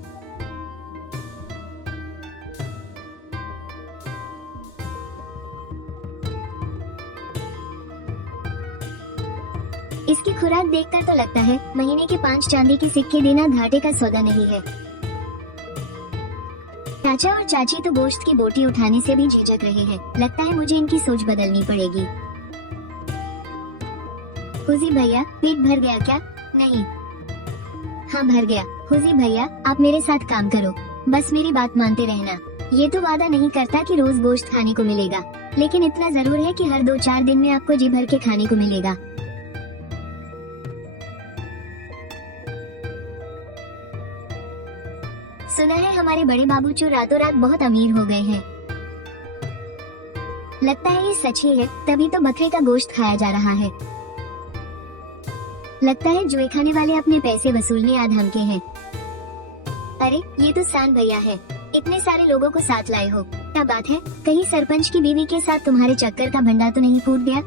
इसकी खुराक देखकर तो लगता है महीने के 5 चांदी के सिक्के देना घाटे का सौदा नहीं है। चाचा और चाची तो गोश्त की बोटी उठाने से भी झिझक रहे हैं, लगता है मुझे इनकी सोच बदलनी पड़ेगी। हुजी भैया, पेट भर गया क्या? नहीं, हाँ भर गया। हुजी भैया, आप मेरे साथ काम करो, बस मेरी बात मानते रहना। ये तो वादा नहीं करता कि रोज गोश्त खाने को मिलेगा, लेकिन इतना जरूर है कि हर 2-4 दिन में आपको जी भर के खाने को मिलेगा। सुना है हमारे बड़े बाबूचू रातों रात बहुत अमीर हो गए हैं। लगता है ये सच ही है, तभी तो बकरे का गोश्त खाया जा रहा है। लगता है जुए खाने वाले अपने पैसे वसूलने आ धमके हैं। अरे ये तो सान भैया है, इतने सारे लोगों को साथ लाए हो, क्या बात है? कहीं सरपंच की बीवी के साथ तुम्हारे चक्कर का भंडा तो नहीं फूट गया?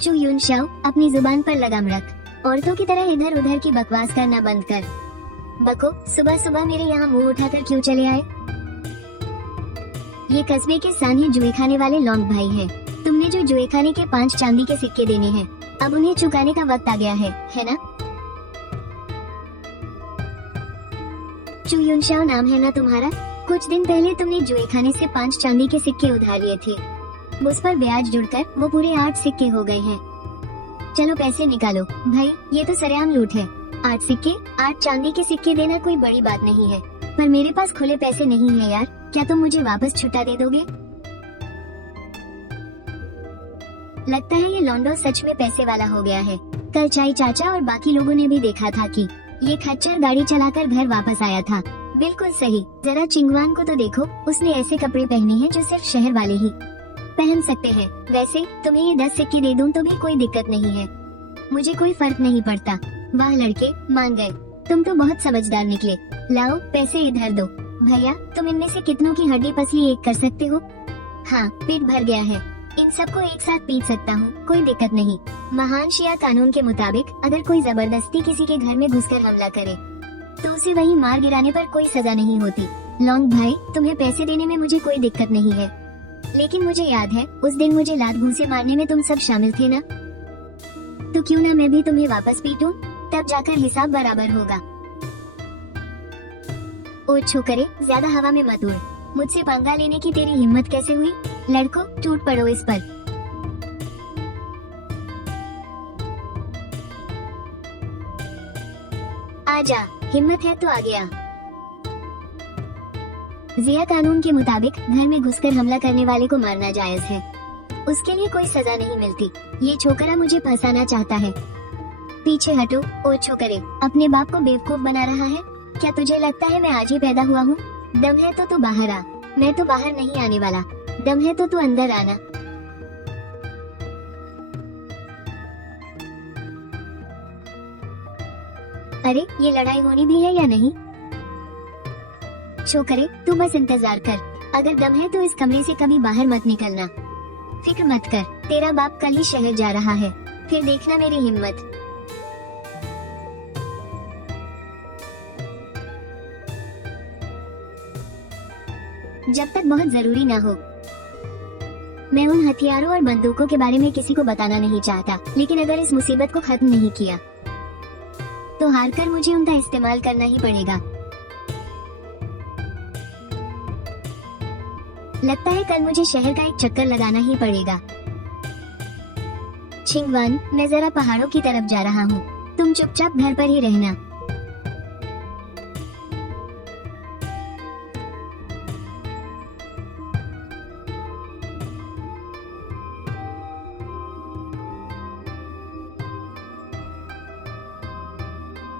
चू यून शाओ, अपनी जुबान पर लगाम रख, औरतों की तरह इधर उधर की बकवास करना बंद कर। बको, सुबह सुबह मेरे यहाँ मुंह उठाकर क्यों चले आए? ये कस्बे के सानी जुए खाने वाले लौंग भाई हैं। तुमने जो जुए खाने के 5 चांदी के सिक्के देने हैं, अब उन्हें चुकाने का वक्त आ गया है ना? चू युनशाओ नाम है ना तुम्हारा? कुछ दिन पहले तुमने जुए खाने से 5 चांदी के सिक्के उधार लिए थे। उस पर ब्याज जुड़कर वो पूरे 8 सिक्के हो गए हैं। चलो पैसे निकालो भाई, ये तो सरेआम लूट है। 8 सिक्के, 8 चांदी के सिक्के देना कोई बड़ी बात नहीं है, पर मेरे पास खुले पैसे नहीं है यार। क्या तुम मुझे वापस छुट्टा दे दोगे? लगता है ये लॉन्डो सच में पैसे वाला हो गया है। कल चाई चाचा और बाकी लोगों ने भी देखा था कि ये खच्चर गाड़ी चलाकर घर वापस आया था। बिल्कुल सही। जरा चिंगवान को तो देखो, उसने ऐसे कपड़े पहने हैं जो सिर्फ शहर वाले ही पहन सकते हैं। वैसे तुम्हें ये 10 सिक्के दे दूं तो भी कोई दिक्कत नहीं है, मुझे कोई फर्क नहीं पड़ता। वाह लड़के, मान गए, तुम तो बहुत समझदार निकले। लाओ पैसे इधर दो। भैया तुम इनमें से कितनों की हड्डी पसली एक कर सकते हो? हाँ, पेट भर गया है, इन सबको एक साथ पी सकता हूँ, कोई दिक्कत नहीं। महान शिया कानून के मुताबिक अगर कोई जबरदस्ती किसी के घर में घुसकर हमला करे तो उसे वही मार गिराने पर कोई सजा नहीं होती। लॉन्ग भाई, तुम्हें पैसे देने में मुझे कोई दिक्कत नहीं है, लेकिन मुझे याद है उस दिन मुझे लात घूंसे मारने में तुम सब शामिल थे ना? तो क्यों ना मैं भी तुम्हें वापस पीटूं, तब जाकर हिसाब बराबर होगा। ओ छोकरे, ज्यादा हवा में मत उड़। मुझसे पंगा लेने की तेरी हिम्मत कैसे हुई? लड़को, टूट पड़ो इस पर। आजा, हिम्मत है तो आ गया। जिया कानून के मुताबिक घर में घुसकर हमला करने वाले को मारना जायज है, उसके लिए कोई सजा नहीं मिलती। ये छोकरा मुझे फंसाना चाहता है। पीछे हटो। ओ छोकरे, अपने बाप को बेवकूफ बना रहा है क्या? तुझे लगता है मैं आज ही पैदा हुआ हूँ? दम है तो तू बाहर आ। मैं तो बाहर नहीं आने वाला, दम है तो तू अंदर आना। अरे ये लड़ाई होनी भी है या नहीं? छोकरे तू बस इंतजार कर, अगर दम है तो इस कमरे से कभी बाहर मत निकलना। फिक्र मत कर, तेरा बाप कल ही शहर जा रहा है, फिर देखना मेरी हिम्मत। जब तक बहुत जरूरी ना हो। मैं उन हथियारों और बंदूकों के बारे में किसी को बताना नहीं चाहता, लेकिन अगर इस मुसीबत को खत्म नहीं किया तो हारकर मुझे उनका इस्तेमाल करना ही पड़ेगा। लगता है कल मुझे शहर का एक चक्कर लगाना ही पड़ेगा। छिंगवान, मैं जरा पहाड़ों की तरफ जा रहा हूँ, तुम चुपचाप घर पर ही रहना।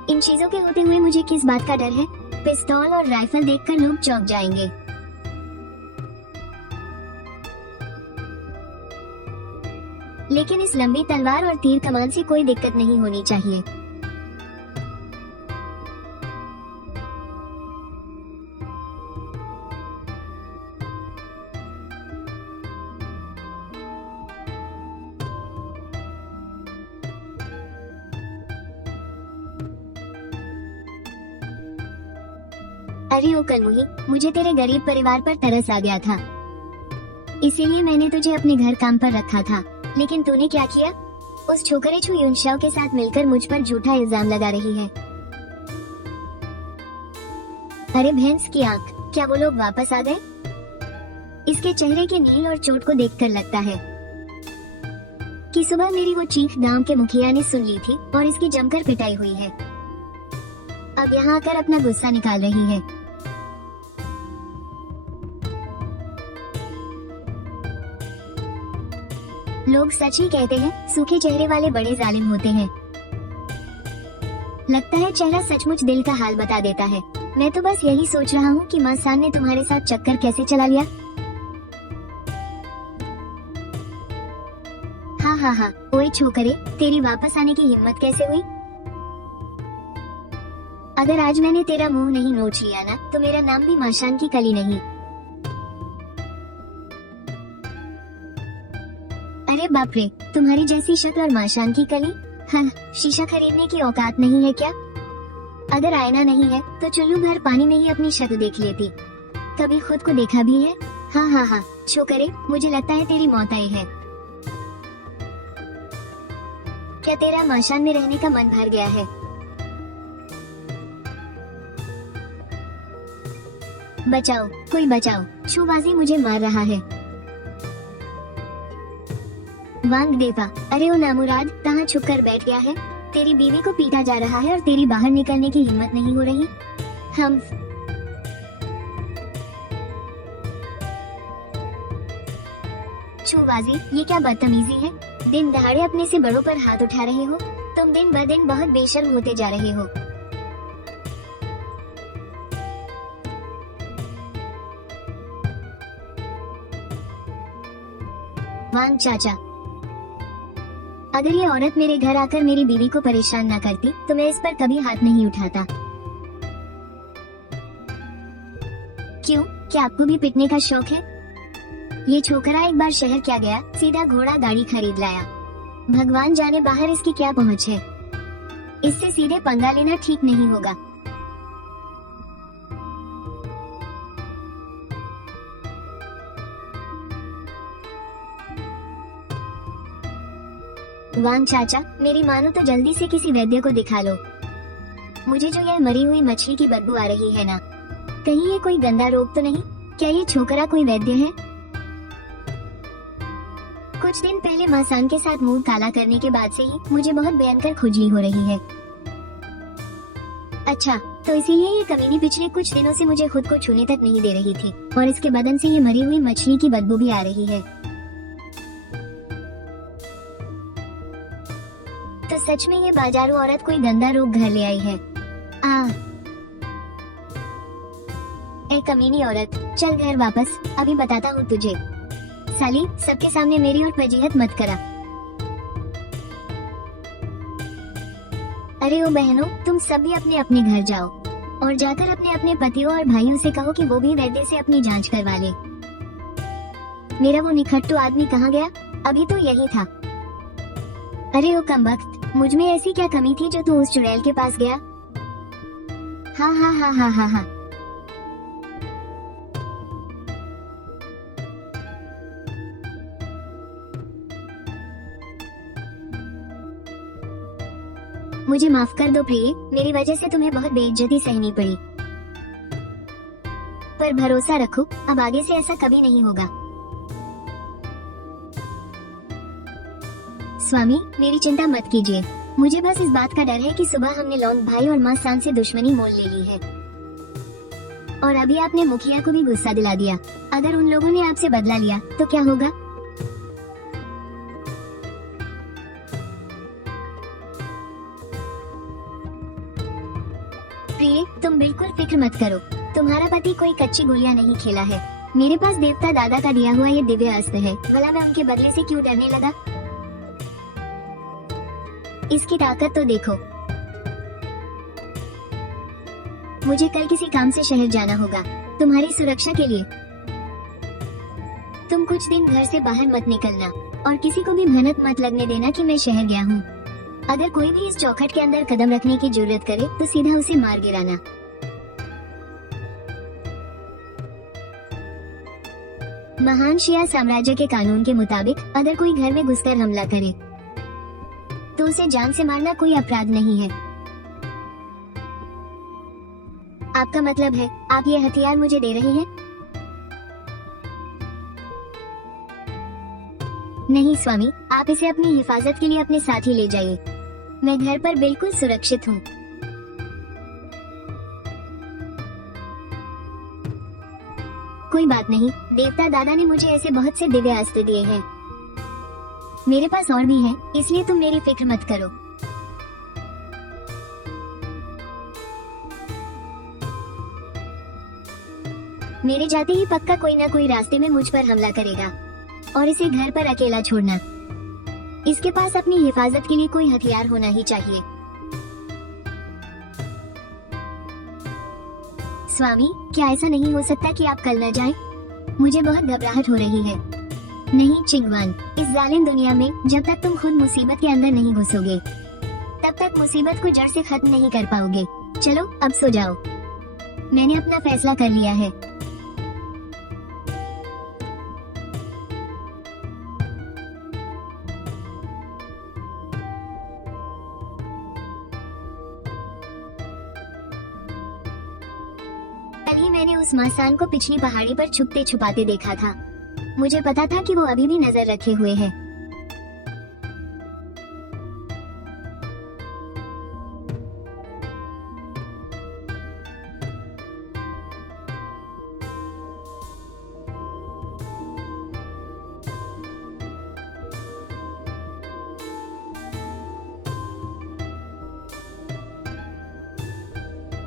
इन चीजों के होते हुए मुझे किस बात का डर है? पिस्तौल और राइफल देखकर लोग चौंक जाएंगे। लेकिन इस लंबी तलवार और तीर कमान से कोई दिक्कत नहीं होनी चाहिए। अरे ओ कलमुही, मुझे तेरे गरीब परिवार पर तरस आ गया था, इसीलिए मैंने तुझे अपने घर काम पर रखा था। लेकिन तूने क्या किया? उस छोकरे छू युनशाओ के साथ मिलकर मुझ पर झूठा इल्जाम लगा रही है। अरे भैंस की आंख, क्या वो लोग वापस आ गए? इसके चेहरे के नील और चोट को देखकर लगता है कि सुबह मेरी वो चीख गांव के मुखिया ने सुन ली थी और इसकी जमकर पिटाई हुई है। अब यहाँ आकर अपना गुस्सा निकाल रही है। लोग सच ही कहते हैं, सूखे चेहरे वाले बड़े जालिम होते हैं। लगता है चेहरा सचमुच दिल का हाल बता देता है। मैं तो बस यही सोच रहा हूँ कि मासान ने तुम्हारे साथ चक्कर कैसे चला लिया। हाँ हाँ हाँ, ओए छोकरे, तेरी वापस आने की हिम्मत कैसे हुई? अगर आज मैंने तेरा मुंह नहीं नोच लिया ना, तो मेरा नाम भी माशान की कली नहीं। अरे बाप रे, तुम्हारी जैसी शक्ल और माशान की कली? हाँ, शीशा खरीदने की औकात नहीं है क्या? अगर आईना नहीं है तो चुल्लू भर पानी में ही अपनी शक्ल देख लेती। कभी खुद को देखा भी है? हाँ हाँ हाँ, छोकरे, मुझे लगता है तेरी मौत आई है। क्या तेरा माशान में रहने का मन भर गया है? बचाओ, कोई बचाओ, शूबाजी मुझे मार रहा है। वांग देवा, अरे ओ नामुराद, कहाँ छुप कर बैठ गया है? तेरी बीवी को पीटा जा रहा है और तेरी बाहर निकलने की हिम्मत नहीं हो रही। हम शूबाजी, ये क्या बदतमीजी है? दिन दहाड़े अपने से बड़ों पर हाथ उठा रहे हो। तुम दिन ब दिन बहुत बेशर्म होते जा रहे हो। वांग चाचा, अगर ये औरत मेरे घर आकर मेरी बीवी को परेशान ना करती तो मैं इस पर कभी हाथ नहीं उठाता। क्यों, क्या आपको भी पिटने का शौक है? ये छोकरा एक बार शहर क्या गया, सीधा घोड़ा गाड़ी खरीद लाया। भगवान जाने बाहर इसकी क्या पहुंच है। इससे सीधे पंगा लेना ठीक नहीं होगा। वांग चाचा, मेरी मानो तो जल्दी से किसी वैद्य को दिखा लो। मुझे जो यह मरी हुई मछली की बदबू आ रही है ना, कहीं ये कोई गंदा रोग तो नहीं? क्या ये छोकरा कोई वैद्य है? कुछ दिन पहले मासान के साथ मुंह काला करने के बाद से ही मुझे बहुत भयंकर खुजली हो रही है। अच्छा, तो इसीलिए ये कमीनी पिछले कुछ दिनों से मुझे खुद को छूने तक नहीं दे रही थी और इसके बदन से ये मरी हुई मछली की बदबू भी आ रही है। तो सच में ये बाजारू औरत कोई गंदा रोग घर ले आई है। ए कमीनी औरत, चल घर वापस, अभी बताता हूँ तुझे। साली, सबके सामने मेरी और फजीहत मत करा। अरे ओ बहनों, तुम सब भी अपने अपने घर जाओ और जाकर अपने अपने पतियों और भाइयों से कहो कि वो भी वैद्य से अपनी जांच करवा ले। मेरा वो निखट्टू आदमी कहाँ गया? अभी तो यही था। अरे ओ कमबख्त, मुझ में ऐसी क्या कमी थी जो तू उस चुड़ैल के पास गया? हाँ हाँ हाँ हाँ हाँ हाँ। मुझे माफ कर दो प्रिय, मेरी वजह से तुम्हें बहुत बेइज्जती सहनी पड़ी। पर भरोसा रखो, अब आगे से ऐसा कभी नहीं होगा। स्वामी, मेरी चिंता मत कीजिए। मुझे बस इस बात का डर है कि सुबह हमने लौंग भाई और माँ सान से दुश्मनी मोल ले ली है और अभी आपने मुखिया को भी गुस्सा दिला दिया। अगर उन लोगों ने आपसे बदला लिया तो क्या होगा? प्रिय, तुम बिल्कुल फिक्र मत करो। तुम्हारा पति कोई कच्ची गोलियां नहीं खेला है। मेरे पास देवता दादा का दिया हुआ ये दिव्य अस्त्र है। भला मैं उनके बदले से क्यों डरने लगा? इसकी ताकत तो देखो। मुझे कल किसी काम से शहर जाना होगा, तुम्हारी सुरक्षा के लिए। तुम कुछ दिन घर से बाहर मत निकलना और किसी को भी भनक मत लगने देना कि मैं शहर गया हूँ। अगर कोई भी इस चौखट के अंदर कदम रखने की जरूरत करे तो सीधा उसे मार गिराना। महान शिया साम्राज्य के कानून के मुताबिक अगर कोई घर में घुसकर हमला करे तो उसे जान से मारना कोई अपराध नहीं है। आपका मतलब है आप ये हथियार मुझे दे रहे हैं? नहीं स्वामी, आप इसे अपनी हिफाजत के लिए अपने साथ ही ले जाइए। मैं घर पर बिल्कुल सुरक्षित हूँ। कोई बात नहीं, देवता दादा ने मुझे ऐसे बहुत से दिव्य अस्त्र दिए हैं। मेरे पास और भी हैं, इसलिए तुम मेरी फिक्र मत करो। मेरे जाते ही पक्का कोई ना कोई रास्ते में मुझ पर हमला करेगा और इसे घर पर अकेला छोड़ना। इसके पास अपनी हिफाजत के लिए कोई हथियार होना ही चाहिए। स्वामी, क्या ऐसा नहीं हो सकता कि आप कल न जाएं? मुझे बहुत घबराहट हो रही है। नहीं चिंगवान, इस जालिम दुनिया में जब तक तुम खुद मुसीबत के अंदर नहीं घुसोगे तब तक मुसीबत को जड़ से खत्म नहीं कर पाओगे। चलो अब सो जाओ, मैंने अपना फैसला कर लिया है। कल ही मैंने उस मासान को पिछली पहाड़ी पर छुपते छुपाते देखा था। मुझे पता था कि वो अभी भी नजर रखे हुए है।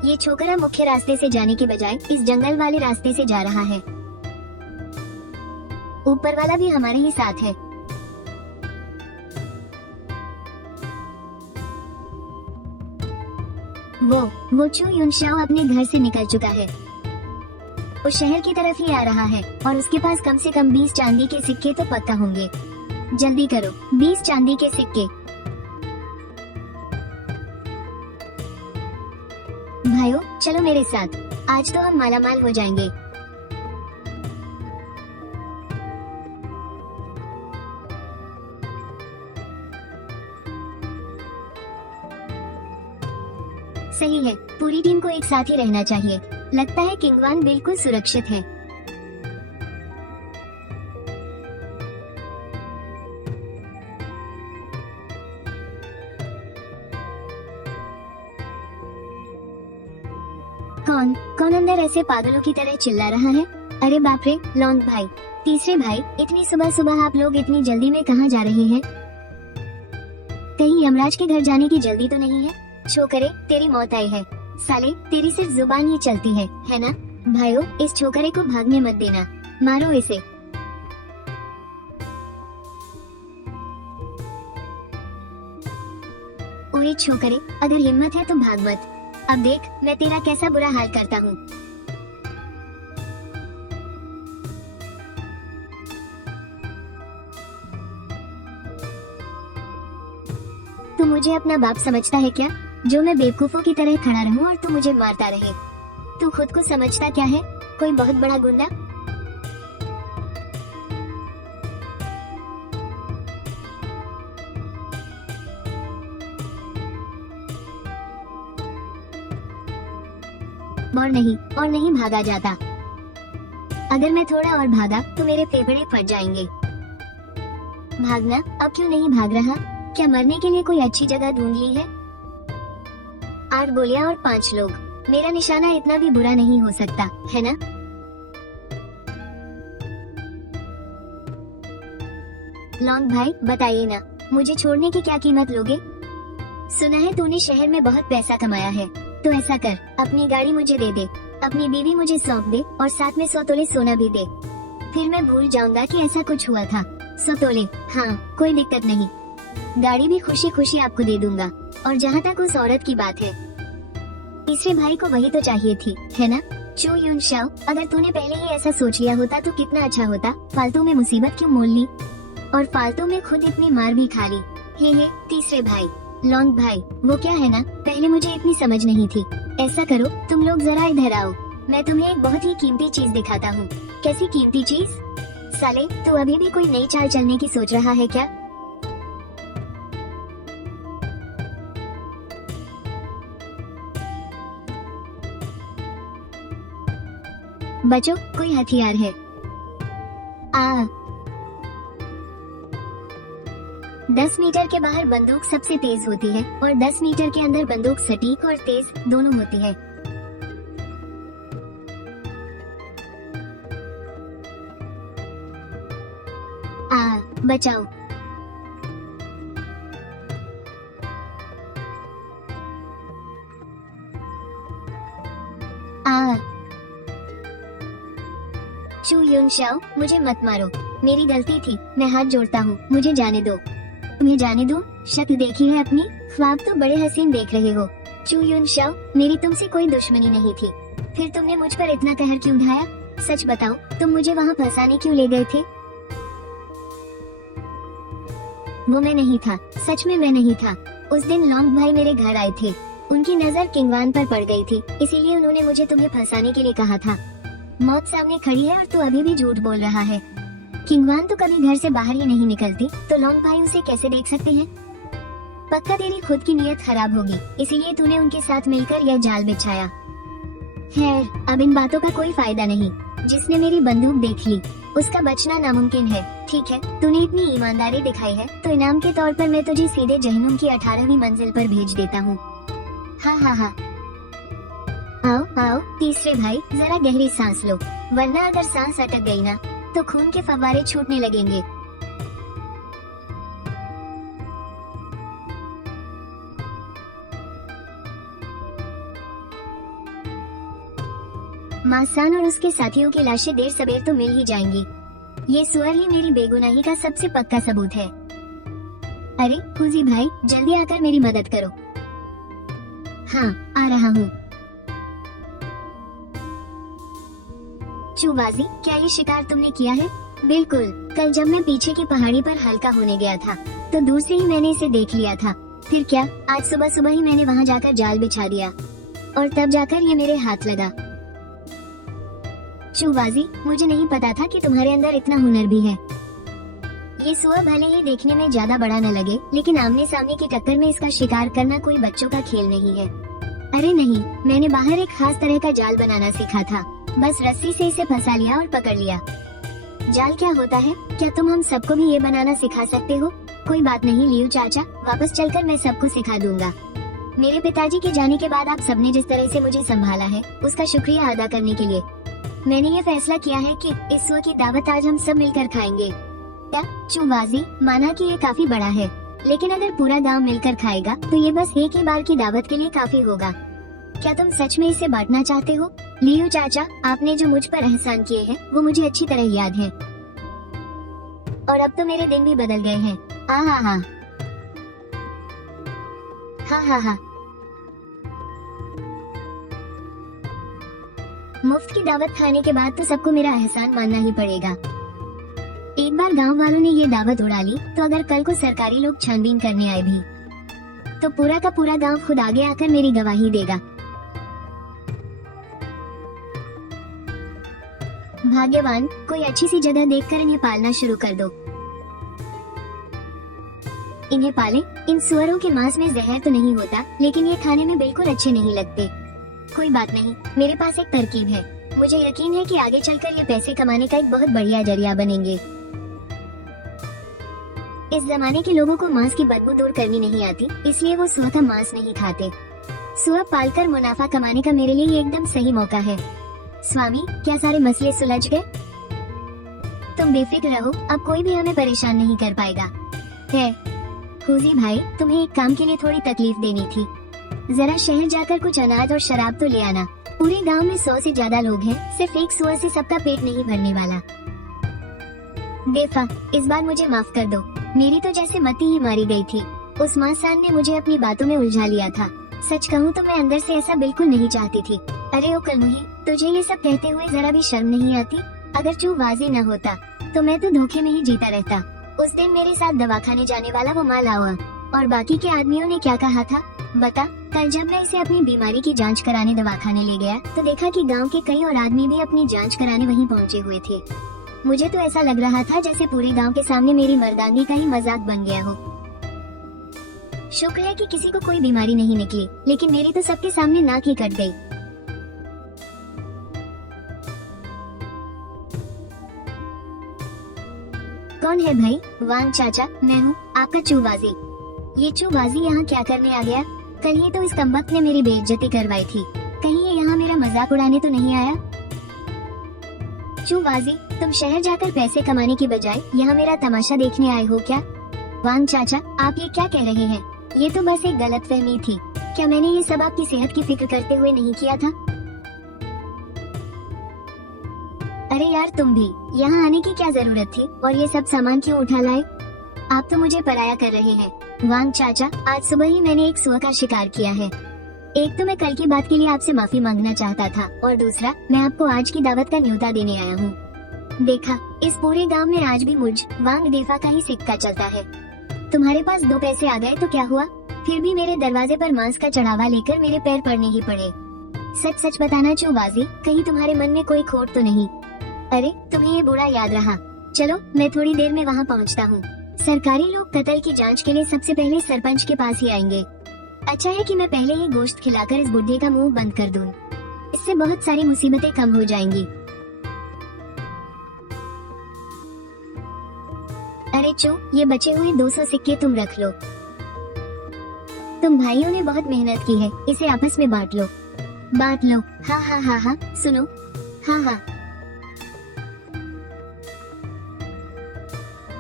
ये छोकरा मुख्य रास्ते से जाने के बजाय इस जंगल वाले रास्ते से जा रहा है। ऊपर वाला भी हमारे ही साथ है। वो चू युनशाओ अपने घर से निकल चुका है। वो शहर की तरफ ही आ रहा है और उसके पास कम से कम 20 चांदी के सिक्के तो पक्का होंगे। जल्दी करो, 20 चांदी के सिक्के। भाइयों, चलो मेरे साथ, आज तो हम मालामाल हो जाएंगे। सही है, पूरी टीम को एक साथ ही रहना चाहिए। लगता है किंगवान बिल्कुल सुरक्षित है। कौन अंदर ऐसे पागलों की तरह चिल्ला रहा है? अरे बाप रे, लॉन्ग भाई, तीसरे भाई, इतनी सुबह सुबह आप लोग इतनी जल्दी में कहाँ जा रहे हैं? कहीं यमराज के घर जाने की जल्दी तो नहीं है? छोकरे, तेरी मौत आई है। साले, तेरी सिर्फ जुबान ही चलती है ना? भाइयों, इस छोकरे को भागने मत देना, मारो इसे। ओए छोकरे, अगर हिम्मत है तो भाग मत। अब देख मैं तेरा कैसा बुरा हाल करता हूँ। तू मुझे अपना बाप समझता है क्या, जो मैं बेवकूफों की तरह खड़ा रहूं और तू मुझे मारता रहे? तू खुद को समझता क्या है, कोई बहुत बड़ा गुंडा? और नहीं भागा जाता। अगर मैं थोड़ा और भागा तो मेरे फेफड़े फट जाएंगे। भागना? अब क्यों नहीं भाग रहा? क्या मरने के लिए कोई अच्छी जगह ढूंढ ली है? 8 गोलियां और 5 लोग, मेरा निशाना इतना भी बुरा नहीं हो सकता, है ना? लॉन्ग भाई, बताइए ना, मुझे छोड़ने की क्या कीमत लोगे? सुना है तूने शहर में बहुत पैसा कमाया है, तो ऐसा कर, अपनी गाड़ी मुझे दे दे, अपनी बीवी मुझे सौंप दे और साथ में 100 तोले सोना भी दे। फिर मैं भूल जाऊंगा कि ऐसा कुछ हुआ था। 100 तोले, हाँ, कोई दिक्कत नहीं। गाड़ी भी खुशी खुशी आपको दे दूंगा। और जहाँ तक उस औरत की बात है, तीसरे भाई को वही तो चाहिए थी, है ना? चू युनशाओ, अगर तूने पहले ही ऐसा सोच लिया होता तो कितना अच्छा होता। फालतू में मुसीबत क्यों मोल ली, और फालतू में खुद इतनी मार भी खा ली। हे तीसरे भाई, लॉन्ग भाई, वो क्या है ना, पहले मुझे इतनी समझ नहीं थी। ऐसा करो, तुम लोग जरा इधर आओ, मैं तुम्हें एक बहुत ही कीमती चीज दिखाता हूँ। कैसी कीमती चीज? साले, तू अभी भी कोई नई चाल चलने की सोच रहा है क्या? बचो, कोई हथियार है? 10 मीटर के बाहर बंदूक सबसे तेज होती है और 10 मीटर के अंदर बंदूक सटीक और तेज दोनों होती है। बचाओ। चू युनशाओ, मुझे मत मारो, मेरी गलती थी, मैं हाथ जोड़ता हूँ, मुझे जाने दो। तुम्हें जाने दो? शक्ल देखी है अपनी? ख्वाब तो बड़े हसीन देख रहे हो। चू युनशाओ, मेरी तुमसे कोई दुश्मनी नहीं थी, फिर तुमने मुझ पर इतना कहर क्यों ढाया? सच बताओ, तुम मुझे वहाँ फंसाने क्यों ले गए थे? वो मैं नहीं था, सच में मैं नहीं था। उस दिन लॉन्ग भाई मेरे घर आए थे, उनकी नजर किंगवान पर पड़ गई थी, इसीलिए उन्होंने मुझे तुम्हें फंसाने के लिए कहा था। मौत सामने खड़ी है और तू अभी भी झूठ बोल रहा है। किंगवान तो कभी घर से बाहर ही नहीं निकलती, तो लॉन्ग भाई उसे कैसे देख सकते हैं? पक्का तेरी खुद की नीयत खराब होगी, इसीलिए तूने उनके साथ मिलकर यह जाल बिछाया। खैर, अब इन बातों का कोई फायदा नहीं। जिसने मेरी बंदूक देख ली उसका बचना नामुमकिन है। ठीक है, तूने इतनी ईमानदारी दिखाई है तो इनाम के तौर पर मैं तुझे सीधे जहन्नुम की 18वीं मंजिल पर भेज देता हूँ। हाँ हाँ हाँ, आओ आओ तीसरे भाई, जरा गहरी सांस लो, वरना अगर सांस अटक गई ना तो खून के फव्वारे छूटने लगेंगे। मासान और उसके साथियों की लाशें देर सबेर तो मिल ही जाएंगी। ये सुअर ही मेरी बेगुनाही का सबसे पक्का सबूत है। अरे फूजी भाई, जल्दी आकर मेरी मदद करो। हाँ, आ रहा हूँ। चूबाजी, क्या ये शिकार तुमने किया है? बिल्कुल, कल जब मैं पीछे की पहाड़ी पर हल्का होने गया था तो दूर से ही मैंने इसे देख लिया था। फिर क्या, आज सुबह सुबह ही मैंने वहाँ जाकर जाल बिछा दिया और तब जाकर ये मेरे हाथ लगा। चूबाजी, मुझे नहीं पता था कि तुम्हारे अंदर इतना हुनर भी है। ये सुअर भले ही देखने में ज्यादा बड़ा न लगे, लेकिन आमने सामने की टक्कर में इसका शिकार करना कोई बच्चों का खेल नहीं है। अरे नहीं, मैंने बाहर एक खास तरह का जाल बनाना सीखा था। बस रस्सी से इसे फंसा लिया और पकड़ लिया। जाल क्या होता है? क्या तुम हम सबको भी ये बनाना सिखा सकते हो? कोई बात नहीं लियो चाचा, वापस चलकर मैं सबको सिखा दूंगा। मेरे पिताजी के जाने के बाद आप सबने जिस तरह से मुझे संभाला है उसका शुक्रिया अदा करने के लिए मैंने ये फैसला किया है कि इस सुअर की दावत आज हम सब मिलकर खाएंगे। क्या चूबाजी, माना कि ये काफी बड़ा है, लेकिन अगर पूरा गांव मिलकर खाएगा तो ये बस एक ही बार की दावत के लिए काफी होगा। क्या तुम सच में इसे बांटना चाहते हो? लियो चाचा, आपने जो मुझ पर एहसान किए हैं वो मुझे अच्छी तरह याद है, और अब तो मेरे दिन भी बदल गए हैं। हाँ हाँ हाँ हाँ हाँ हाँ। मुफ्त की दावत खाने के बाद तो सबको मेरा एहसान मानना ही पड़ेगा। एक बार गांव वालों ने ये दावत उड़ा ली तो अगर कल को सरकारी लोग छानबीन करने आए भी तो पूरा का पूरा गांव खुद आगे आकर मेरी गवाही देगा। भाग्यवान, कोई अच्छी सी जगह देखकर इन्हें पालना शुरू कर दो। इन्हें पालें। इन सुअरों के मांस में जहर तो नहीं होता, लेकिन ये खाने में बिल्कुल अच्छे नहीं लगते। कोई बात नहीं, मेरे पास एक तरकीब है। मुझे यकीन है कि आगे चलकर ये पैसे कमाने का एक बहुत बढ़िया जरिया बनेंगे। इस जमाने के लोगों को मांस की बदबू दूर करनी नहीं आती, इसलिए वो सुअर का मांस नहीं खाते। सुअर पालकर मुनाफा कमाने का मेरे लिए ये एकदम सही मौका है। स्वामी, क्या सारे मसले सुलझ गए? तुम बेफिक्र रहो, अब कोई भी हमें परेशान नहीं कर पाएगा। है फूजी भाई, तुम्हें एक काम के लिए थोड़ी तकलीफ देनी थी। जरा शहर जाकर कुछ अनाज और शराब तो ले आना। पूरे गांव में 100 से ज्यादा लोग हैं, सिर्फ एक सुअर से सबका पेट नहीं भरने वाला। बेफा, इस बार मुझे माफ कर दो, मेरी तो जैसे मती ही मारी गई थी। उस मासान ने मुझे अपनी बातों में उलझा लिया था। सच कहूँ तो मैं अंदर से ऐसा बिल्कुल नहीं चाहती थी। अरे ओ कलमुही, तुझे ये सब कहते हुए जरा भी शर्म नहीं आती? अगर चूबाजी न होता तो मैं तो धोखे में ही जीता रहता। उस दिन मेरे साथ दवाखाने जाने वाला वो माल आवा और बाकी के आदमियों ने क्या कहा था बता? कल जब मैं इसे अपनी बीमारी की जांच कराने दवाखाने ले गया तो देखा कि गांव के कई और आदमी भी अपनी जांच कराने वहीं पहुंचे हुए थे। मुझे तो ऐसा लग रहा था जैसे पूरे गांव के सामने मेरी मर्दांगी का ही मजाक बन गया हो। शुक्र है कि किसी को कोई बीमारी नहीं निकली, लेकिन मेरी तो सबके सामने नाक ही कट गई। कौन है भाई? वांग चाचा, मैं हूँ आपका चूबाजी। ये चूबाजी यहाँ क्या करने आ गया? कल ही तो इस कमबख्त ने मेरी बेइज्जती करवाई थी, कहीं ये यहाँ मेरा मजाक उड़ाने तो नहीं आया? चूबाजी, तुम शहर जाकर पैसे कमाने की बजाय यहाँ मेरा तमाशा देखने आए हो क्या? वांग चाचा, आप ये क्या कह रहे हैं? ये तो बस एक गलतफहमी थी। क्या मैंने ये सब आपकी सेहत की फिक्र करते हुए नहीं किया था? अरे यार, तुम भी यहाँ आने की क्या जरूरत थी और ये सब सामान क्यों उठा लाए? आप तो मुझे पराया कर रहे हैं। वांग चाचा, आज सुबह ही मैंने एक सुअर का शिकार किया है। एक तो मैं कल की बात के लिए आपसे माफी मांगना चाहता था, और दूसरा मैं आपको आज की दावत का न्योता देने आया हूँ। देखा, इस पूरे गांव में आज भी मुझ वांग देफा का ही सिक्का चलता है। तुम्हारे पास 2 पैसे आ गए तो क्या हुआ? फिर भी मेरे दरवाजे पर मांस का चढ़ावा लेकर मेरे पैर पड़ने ही पड़े। सच सच बताना चूबाजी, कहीं तुम्हारे मन में कोई खोट तो नहीं? अरे, तुम्हें ये बुरा याद रहा। चलो, मैं थोड़ी देर में वहाँ पहुँचता हूँ। सरकारी लोग कत्ल की जांच के लिए सबसे पहले सरपंच के पास ही आएंगे। अच्छा है कि मैं पहले ही गोश्त खिलाकर इस बुढ़े का मुंह बंद कर दूं। इससे बहुत सारी मुसीबतें कम हो जाएंगी। अरे चो, ये बचे हुए 200 सिक्के तुम रख लो। तुम भाइयों ने बहुत मेहनत की है, इसे आपस में बांट लो। बांट लो। हाँ हाँ हाँ हाँ, सुनो। हाँ हाँ,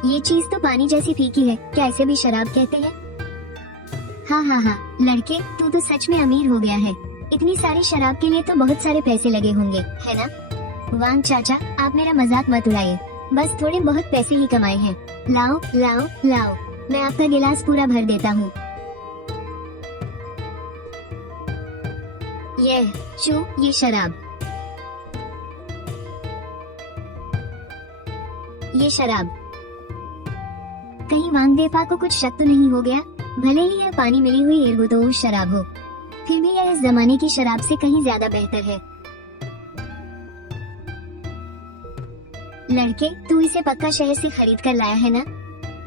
ये चीज तो पानी जैसी फीकी है, क्या इसे भी शराब कहते हैं? हाँ हाँ हाँ, लड़के तू तो सच में अमीर हो गया है। इतनी सारी शराब के लिए तो बहुत सारे पैसे लगे होंगे, है ना? वांग चाचा, आप मेरा मजाक मत उड़ाइए, बस थोड़े बहुत पैसे ही कमाए हैं। लाओ लाओ लाओ, मैं आपका गिलास पूरा भर देता हूँ। ये चू, ये शराब, ये शराब। कहीं वांग देफा को कुछ शक तो नहीं हो गया? भले ही यह पानी मिली हुई एर्गोदोश शराब हो, फिर भी यह इस जमाने की शराब से कहीं ज्यादा बेहतर है। लड़के, तू इसे पक्का शहर से खरीद कर लाया है ना?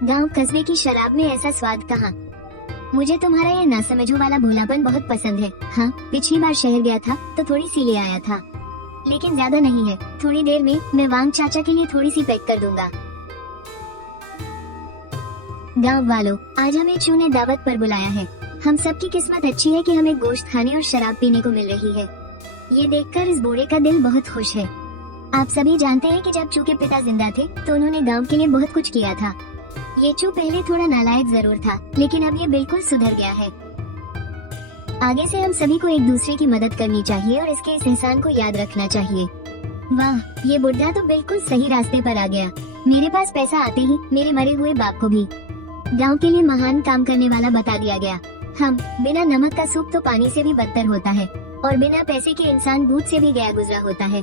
गांव कस्बे की शराब में ऐसा स्वाद कहाँ। मुझे तुम्हारा यह नासमझो वाला भोलापन बहुत पसंद है। हाँ, पिछली बार शहर गया था तो थोड़ी सी ले आया था, लेकिन ज्यादा नहीं है। थोड़ी देर में मैं वांग चाचा के लिए थोड़ी सी पैक कर दूंगा। गांव वालों, आज हमें चू ने दावत पर बुलाया है। हम सबकी किस्मत अच्छी है कि हमें गोश्त खाने और शराब पीने को मिल रही है। ये देखकर इस बूढ़े का दिल बहुत खुश है। आप सभी जानते हैं कि जब चू के पिता जिंदा थे तो उन्होंने गांव के लिए बहुत कुछ किया था। ये चू पहले थोड़ा नालायक जरूर था, लेकिन अब ये बिल्कुल सुधर गया है। आगे से हम सभी को एक दूसरे की मदद करनी चाहिए और इसके इस एहसान को याद रखना चाहिए। वाह, ये बुढ़ा तो बिल्कुल सही रास्ते पर आ गया। मेरे पास पैसा आते ही मेरे मरे हुए बाप को भी गांव के लिए महान काम करने वाला बता दिया गया। हम बिना नमक का सूप तो पानी से भी बदतर होता है, और बिना पैसे के इंसान भूत से भी गया गुजरा होता है।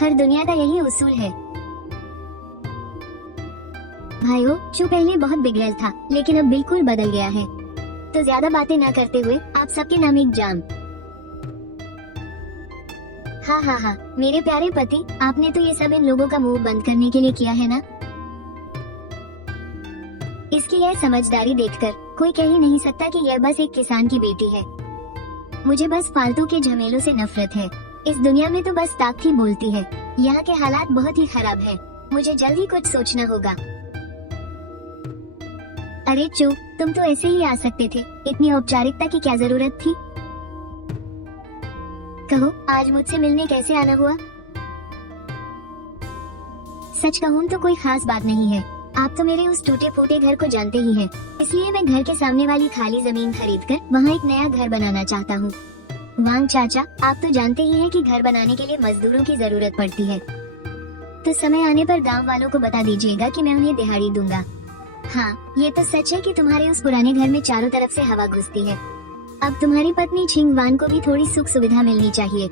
हर दुनिया का यही उसूल है। भाइयों, चू पहले बहुत बिगड़ल था, लेकिन अब बिल्कुल बदल गया है। तो ज्यादा बातें न करते हुए आप सबके नाम एक जाम। हाँ हाँ हाँ, मेरे प्यारे पति, आपने तो ये सब इन लोगों का मुंह बंद करने के लिए किया है ना? इसकी यह समझदारी देखकर कोई कह ही नहीं सकता कि यह बस एक किसान की बेटी है। मुझे बस फालतू के झमेलों से नफरत है। इस दुनिया में तो बस ताक ही बोलती है। यहाँ के हालात बहुत ही खराब हैं। मुझे जल्दी कुछ सोचना होगा। अरे चू, तुम तो ऐसे ही आ सकते थे, इतनी औपचारिकता की क्या जरूरत थी? कहो, आज मुझसे मिलने कैसे आना हुआ? सच कहूँ तो कोई खास बात नहीं है। आप तो मेरे उस टूटे फूटे घर को जानते ही हैं, इसलिए मैं घर के सामने वाली खाली जमीन खरीदकर वहाँ एक नया घर बनाना चाहता हूँ। वांग चाचा, आप तो जानते ही हैं कि घर बनाने के लिए मजदूरों की जरूरत पड़ती है, तो समय आने पर गांव वालों को बता दीजिएगा कि मैं उन्हें दिहाड़ी दूंगा। हाँ, ये तो सच है कि तुम्हारे उस पुराने घर में चारों तरफ से हवा घुसती है। अब तुम्हारी पत्नी छिंग वान को भी थोड़ी सुख सुविधा मिलनी चाहिए।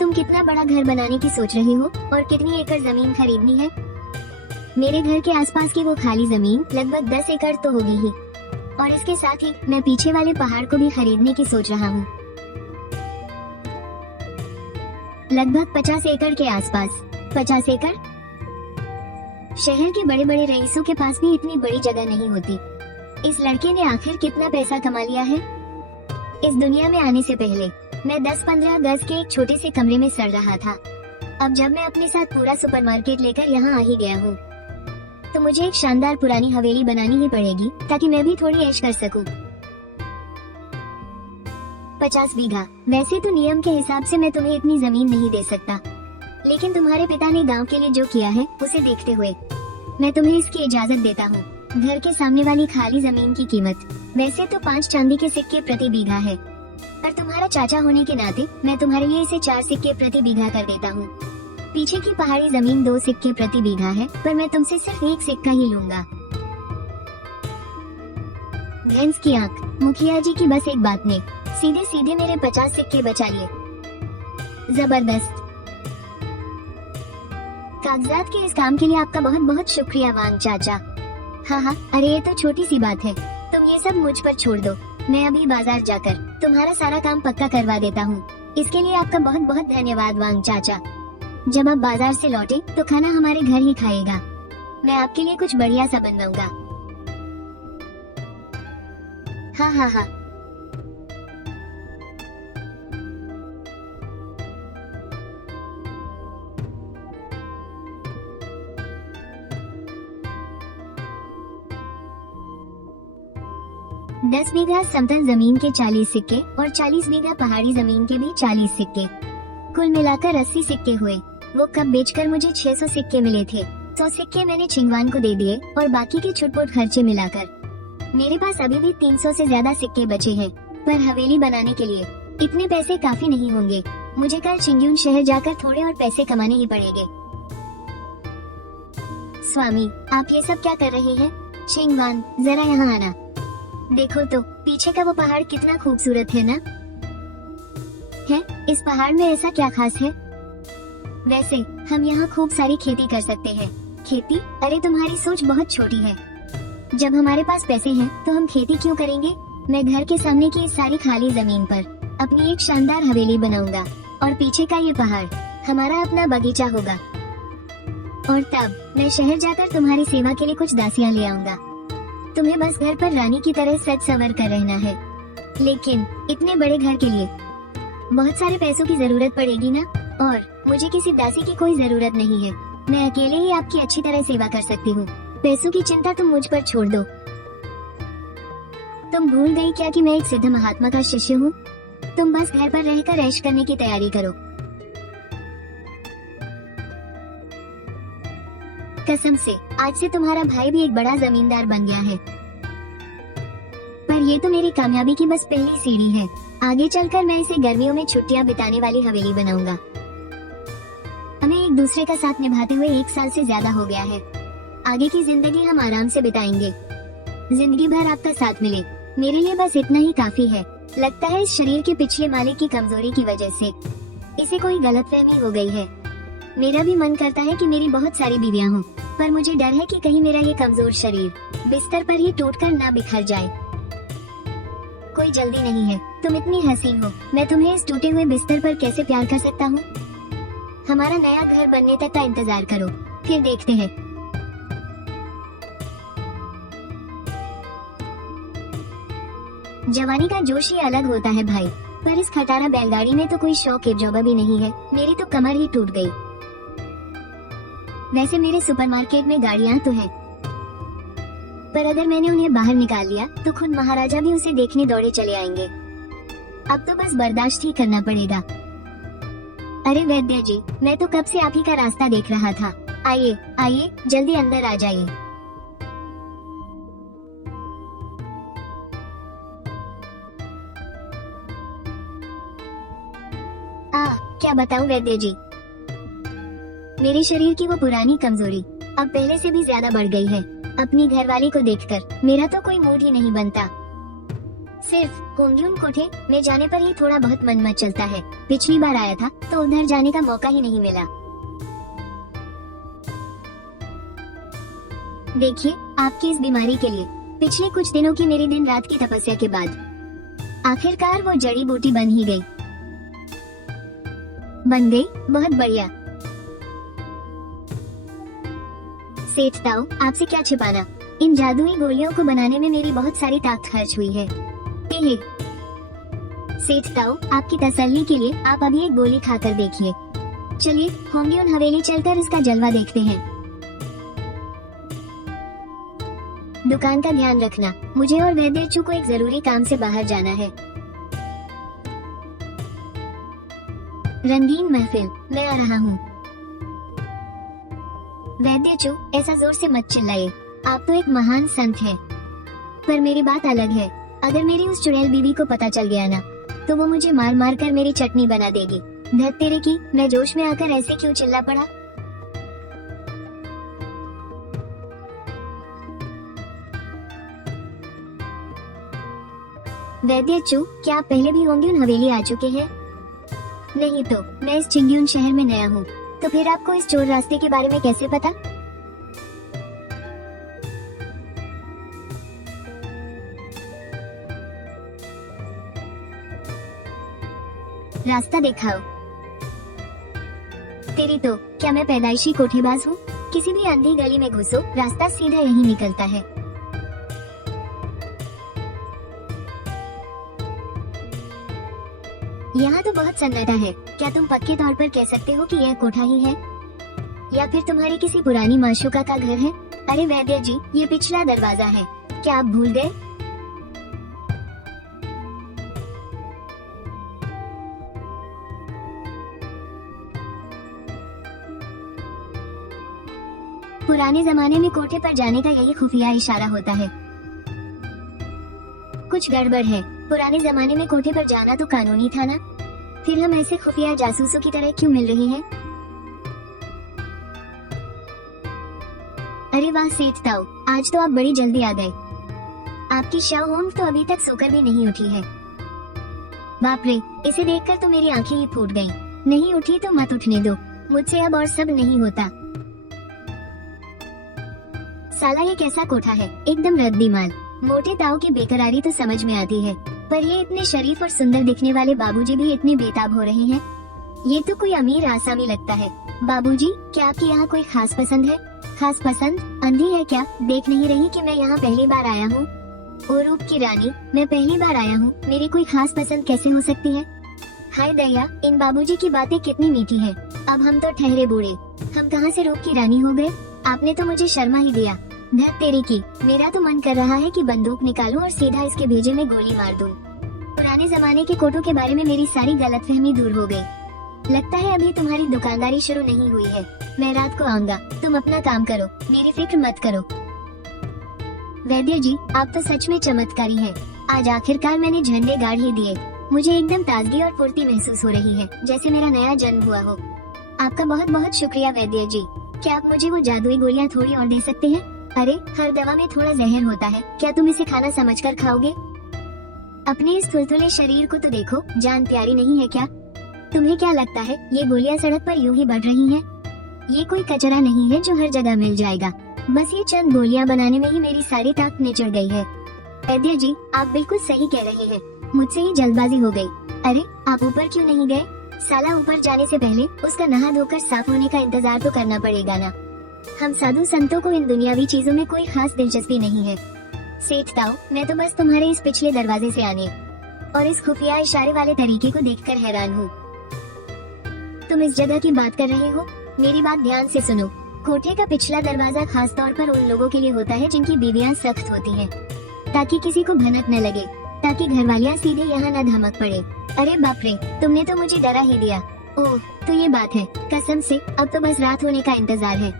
तुम कितना बड़ा घर बनाने की सोच रहे हो और कितनी एकड़ जमीन खरीदनी है? मेरे घर के आसपास की वो खाली जमीन लगभग 10 एकड़ तो होगी ही, और इसके साथ ही मैं पीछे वाले पहाड़ को भी खरीदने की सोच रहा हूँ। लगभग 50 एकड़ के आसपास। 50 एकड़? शहर के बड़े बड़े रईसों के पास भी इतनी बड़ी जगह नहीं होती। इस लड़के ने आखिर कितना पैसा कमा लिया है? इस दुनिया में आने से पहले मैं 10-15 गज के एक छोटे से कमरे में सड़ रहा था। अब जब मैं अपने साथ पूरा सुपरमार्केट लेकर यहाँ आ ही गया हूँ, तो मुझे एक शानदार पुरानी हवेली बनानी ही पड़ेगी ताकि मैं भी थोड़ी ऐश कर सकूं। 50 बीघा। वैसे तो नियम के हिसाब से मैं तुम्हें इतनी जमीन नहीं दे सकता, लेकिन तुम्हारे पिता ने गांव के लिए जो किया है उसे देखते हुए मैं तुम्हें इसकी इजाजत देता हूँ। घर के सामने वाली खाली जमीन की कीमत वैसे तो 5 चांदी के सिक्के प्रति बीघा है, पर तुम्हारा चाचा होने के नाते मैं तुम्हारे लिए इसे 4 सिक्के प्रति बीघा कर देता हूँ। पीछे की पहाड़ी जमीन 2 सिक्के प्रति बीघा है, पर मैं तुमसे सिर्फ 1 सिक्का ही लूंगा। भैंस की आंख। मुखिया जी की बस एक बात ने सीधे सीधे मेरे 50 सिक्के बचा लिए। जबरदस्त। कागजात के इस काम के लिए आपका बहुत बहुत शुक्रिया वांग चाचा। हाँ हाँ, अरे ये तो छोटी सी बात है, तुम ये सब मुझ पर छोड़ दो। मैं अभी बाजार जाकर तुम्हारा सारा काम पक्का करवा देता हूँ। इसके लिए आपका बहुत बहुत धन्यवाद वांग चाचा। जब आप बाजार से लौटे तो खाना हमारे घर ही खाएगा। मैं आपके लिए कुछ बढ़िया सा बनवाऊंगा। हाँ हाँ हाँ। 10 बीघा समतल जमीन के 40 सिक्के और 40 बीघा पहाड़ी जमीन के भी 40 सिक्के, कुल मिलाकर 80 सिक्के हुए। वो कब बेचकर मुझे 600 सिक्के मिले थे। 100 सिक्के मैंने छिंगवान को दे दिए और बाकी के छुटपुट खर्चे मिलाकर मेरे पास अभी भी 300 से ज्यादा सिक्के बचे हैं। पर हवेली बनाने के लिए इतने पैसे काफी नहीं होंगे। मुझे कल चिंग्यून शहर जाकर थोड़े और पैसे कमाने ही पड़ेंगे। स्वामी, आप ये सब क्या कर रहे हैं? छिंगवान, जरा यहाँ आना। देखो तो पीछे का वो पहाड़ कितना खूबसूरत है ना? है, इस पहाड़ में ऐसा क्या खास है? वैसे हम यहाँ खूब सारी खेती कर सकते हैं। खेती? अरे तुम्हारी सोच बहुत छोटी है। जब हमारे पास पैसे हैं तो हम खेती क्यों करेंगे? मैं घर के सामने की इस सारी खाली जमीन पर अपनी एक शानदार हवेली बनाऊंगा और पीछे का ये पहाड़ हमारा अपना बगीचा होगा। और तब मैं शहर जाकर तुम्हारी सेवा के लिए कुछ दासियां ले आऊंगा। तुम्हें बस घर पर रानी की तरह सज संवर कर रहना है। लेकिन इतने बड़े घर के लिए बहुत सारे पैसों की जरूरत पड़ेगी ना, और मुझे किसी दासी की कोई जरूरत नहीं है। मैं अकेले ही आपकी अच्छी तरह सेवा कर सकती हूँ। पैसों की चिंता तुम मुझ पर छोड़ दो। तुम भूल गई क्या कि मैं एक सिद्ध महात्मा का शिष्य हूँ? तुम बस घर पर रहकर ऐश करने की तैयारी करो। कसम से आज से तुम्हारा भाई भी एक बड़ा जमींदार बन गया है। पर ये तो मेरी कामयाबी की बस पहली सीढ़ी है। आगे चलकर मैं इसे गर्मियों में छुट्टियां बिताने वाली हवेली बनाऊंगा। हमें एक दूसरे का साथ निभाते हुए 1 साल से ज्यादा हो गया है। आगे की जिंदगी हम आराम से बिताएंगे। जिंदगी भर आपका साथ मिले, मेरे लिए बस इतना ही काफी है। लगता है इस शरीर के पिछले मालिक की कमजोरी की वजह से इसे कोई गलतफहमी हो गई है। मेरा भी मन करता है कि मेरी बहुत सारी बीवियां हों, पर मुझे डर है कि कहीं मेरा ये कमजोर शरीर बिस्तर पर ही टूटकर ना बिखर जाए। कोई जल्दी नहीं है, तुम इतनी हसीन हो, मैं तुम्हें इस टूटे हुए बिस्तर पर कैसे प्यार कर सकता हूँ? हमारा नया घर बनने तक का इंतजार करो, फिर देखते हैं। जवानी का जोश ही अलग होता है भाई, पर इस खटारा बैलगाड़ी में तो कोई शौक इब्जोबा भी नहीं है। मेरी तो कमर ही टूट गई। वैसे मेरे सुपरमार्केट में गाड़ियां तो हैं, पर अगर मैंने उन्हें बाहर निकाल लिया तो खुद महाराजा भी उसे देखने दौड़े चले आएंगे। अब तो बस बर्दाश्त ही करना पड़ेगा। अरे वैद्य जी, मैं तो कब से आप ही का रास्ता देख रहा था। आइए आइए, जल्दी अंदर आ जाइए। क्या बताऊं वैद्य जी, मेरे शरीर की वो पुरानी कमजोरी अब पहले से भी ज्यादा बढ़ गई है। अपनी घरवाली को देखकर मेरा तो कोई मूड ही नहीं बनता। सिर्फ होंग्यून कोठे में जाने पर ही थोड़ा बहुत मन मच चलता है। पिछली बार आया था तो उधर जाने का मौका ही नहीं मिला। देखिए, आपकी इस बीमारी के लिए पिछले कुछ दिनों की मेरी दिन रात की तपस्या के बाद आखिरकार वो जड़ी बूटी बन ही गई। बन गई? बहुत बढ़िया। सेठ ताऊ, आपसे क्या छिपाना, इन जादुई गोलियों को बनाने में मेरी बहुत सारी ताकत खर्च हुई है। ये सेठ ताऊ, आपकी तसल्ली के लिए आप अभी एक गोली खाकर देखिए। चलिए होंग्यून हवेली चलकर इसका जलवा देखते हैं। दुकान का ध्यान रखना, मुझे और वैद्य चू को एक जरूरी काम से बाहर जाना है। रंगीन महफिल, मैं आ रहा हूँ। वैद्य चू, ऐसा जोर से मत चिल्लाइए, आप तो एक महान संत हैं। पर मेरी बात अलग है। अगर मेरी उस चुड़ैल बीवी को पता चल गया ना, तो वो मुझे मार मार कर मेरी चटनी बना देगी। धत तेरे की, मैं जोश में आकर ऐसे क्यों चिल्ला पड़ा? वैद्य चू, क्या आप पहले भी होंग्यून हवेली आ चुके हैं? नहीं तो, मैं इस चिंग्यून शहर में नया हूँ। तो फिर आपको इस चोर रास्ते के बारे में कैसे पता? रास्ता दिखाओ। तेरी तो, क्या मैं पैदाइशी कोठीबाज हूँ? किसी भी अंधी गली में घुसो, रास्ता सीधा यहीं निकलता है। यहाँ तो बहुत सन्नाटा है। क्या तुम पक्के तौर पर कह सकते हो कि यह कोठा ही है, या फिर तुम्हारी किसी पुरानी माशूका का घर है? अरे वैद्य जी, ये पिछला दरवाजा है, क्या आप भूल गए? पुराने जमाने में कोठे पर जाने का यही खुफिया इशारा होता है। कुछ गड़बड़ है। पुराने जमाने में कोठे पर जाना तो कानूनी था ना, फिर हम ऐसे खुफिया जासूसों की तरह क्यों मिल रहे हैं? अरे वाह सेठ ताऊ, आज तो आप बड़ी जल्दी आ गए। आपकी शव होम तो अभी तक सोकर भी नहीं उठी है। बाप रे, इसे देखकर तो मेरी आंखें ही फूट गईं। नहीं उठी तो मत उठने दो, मुझसे अब और सब नहीं होता। साला ये कैसा कोठा है, एकदम रद्दी माल। मोटे ताऊ की बेकरारी तो समझ में आती है, पर ये इतने शरीफ और सुंदर दिखने वाले बाबूजी भी इतने बेताब हो रहे हैं। ये तो कोई अमीर आसामी लगता है। बाबूजी, क्या आपके यहाँ कोई खास पसंद है? खास पसंद? अंधी है क्या, देख नहीं रही कि मैं यहाँ पहली बार आया हूँ? ओ रूप की रानी, मैं पहली बार आया हूँ, मेरी कोई खास पसंद कैसे हो सकती है? हाय दया, इन बाबूजी की बातें कितनी मीठी है। अब हम तो ठहरे बूढ़े, हम कहाँ से रूप की रानी हो गए? आपने तो मुझे शर्मा ही दिया। धत तेरी की, मेरा तो मन कर रहा है कि बंदूक निकालूं और सीधा इसके भेजे में गोली मार दूं। पुराने जमाने के कोटों के बारे में मेरी सारी गलतफहमी दूर हो गई। लगता है अभी तुम्हारी दुकानदारी शुरू नहीं हुई है। मैं रात को आऊंगा, तुम अपना काम करो, मेरी फिक्र मत करो। वैद्य जी, आप तो सच में चमत्कारी हैं। आज आखिरकार मैंने झंडे गाड़ ही दिए। मुझे एकदम ताजगी और फुर्ती महसूस हो रही है, जैसे मेरा नया जन्म हुआ हो। आपका बहुत बहुत शुक्रिया वैद्य जी। क्या आप मुझे वो जादुई गोलियां थोड़ी और दे सकते हैं? अरे, हर दवा में थोड़ा जहर होता है, क्या तुम इसे खाना समझकर खाओगे? अपने इस तुलतुले शरीर को तो देखो, जान प्यारी नहीं है क्या? तुम्हें क्या लगता है ये गोलियां सड़क पर यूं ही बढ़ रही हैं? ये कोई कचरा नहीं है जो हर जगह मिल जाएगा। बस ये चंद गोलियां बनाने में ही मेरी सारी ताकत निचड़ गई है। वैद्य जी, आप बिल्कुल सही कह रहे हैं, मुझसे ही जल्दबाजी हो गई। अरे, आप ऊपर क्यों नहीं गए? साला ऊपर जाने से पहले उसका नहा धोकर साफ होने का इंतजार तो करना पड़ेगा ना। हम साधु संतों को इन दुनियावी चीजों में कोई खास दिलचस्पी नहीं है। सेठ ताऊ, मैं तो बस तुम्हारे इस पिछले दरवाजे से आने और इस खुफिया इशारे वाले तरीके को देखकर हैरान हूँ। तुम इस जगह की बात कर रहे हो? मेरी बात ध्यान से सुनो। कोठे का पिछला दरवाजा खास तौर पर उन लोगों के लिए होता है जिनकी बीवियां सख्त होती हैं, ताकि किसी को भनक न लगे, ताकि घरवालियां सीधे यहाँ न धमक पड़े। अरे बाप रे, तुमने तो मुझे डरा ही दिया। ओह, तो ये बात है। कसम से अब तो बस रात होने का इंतजार है।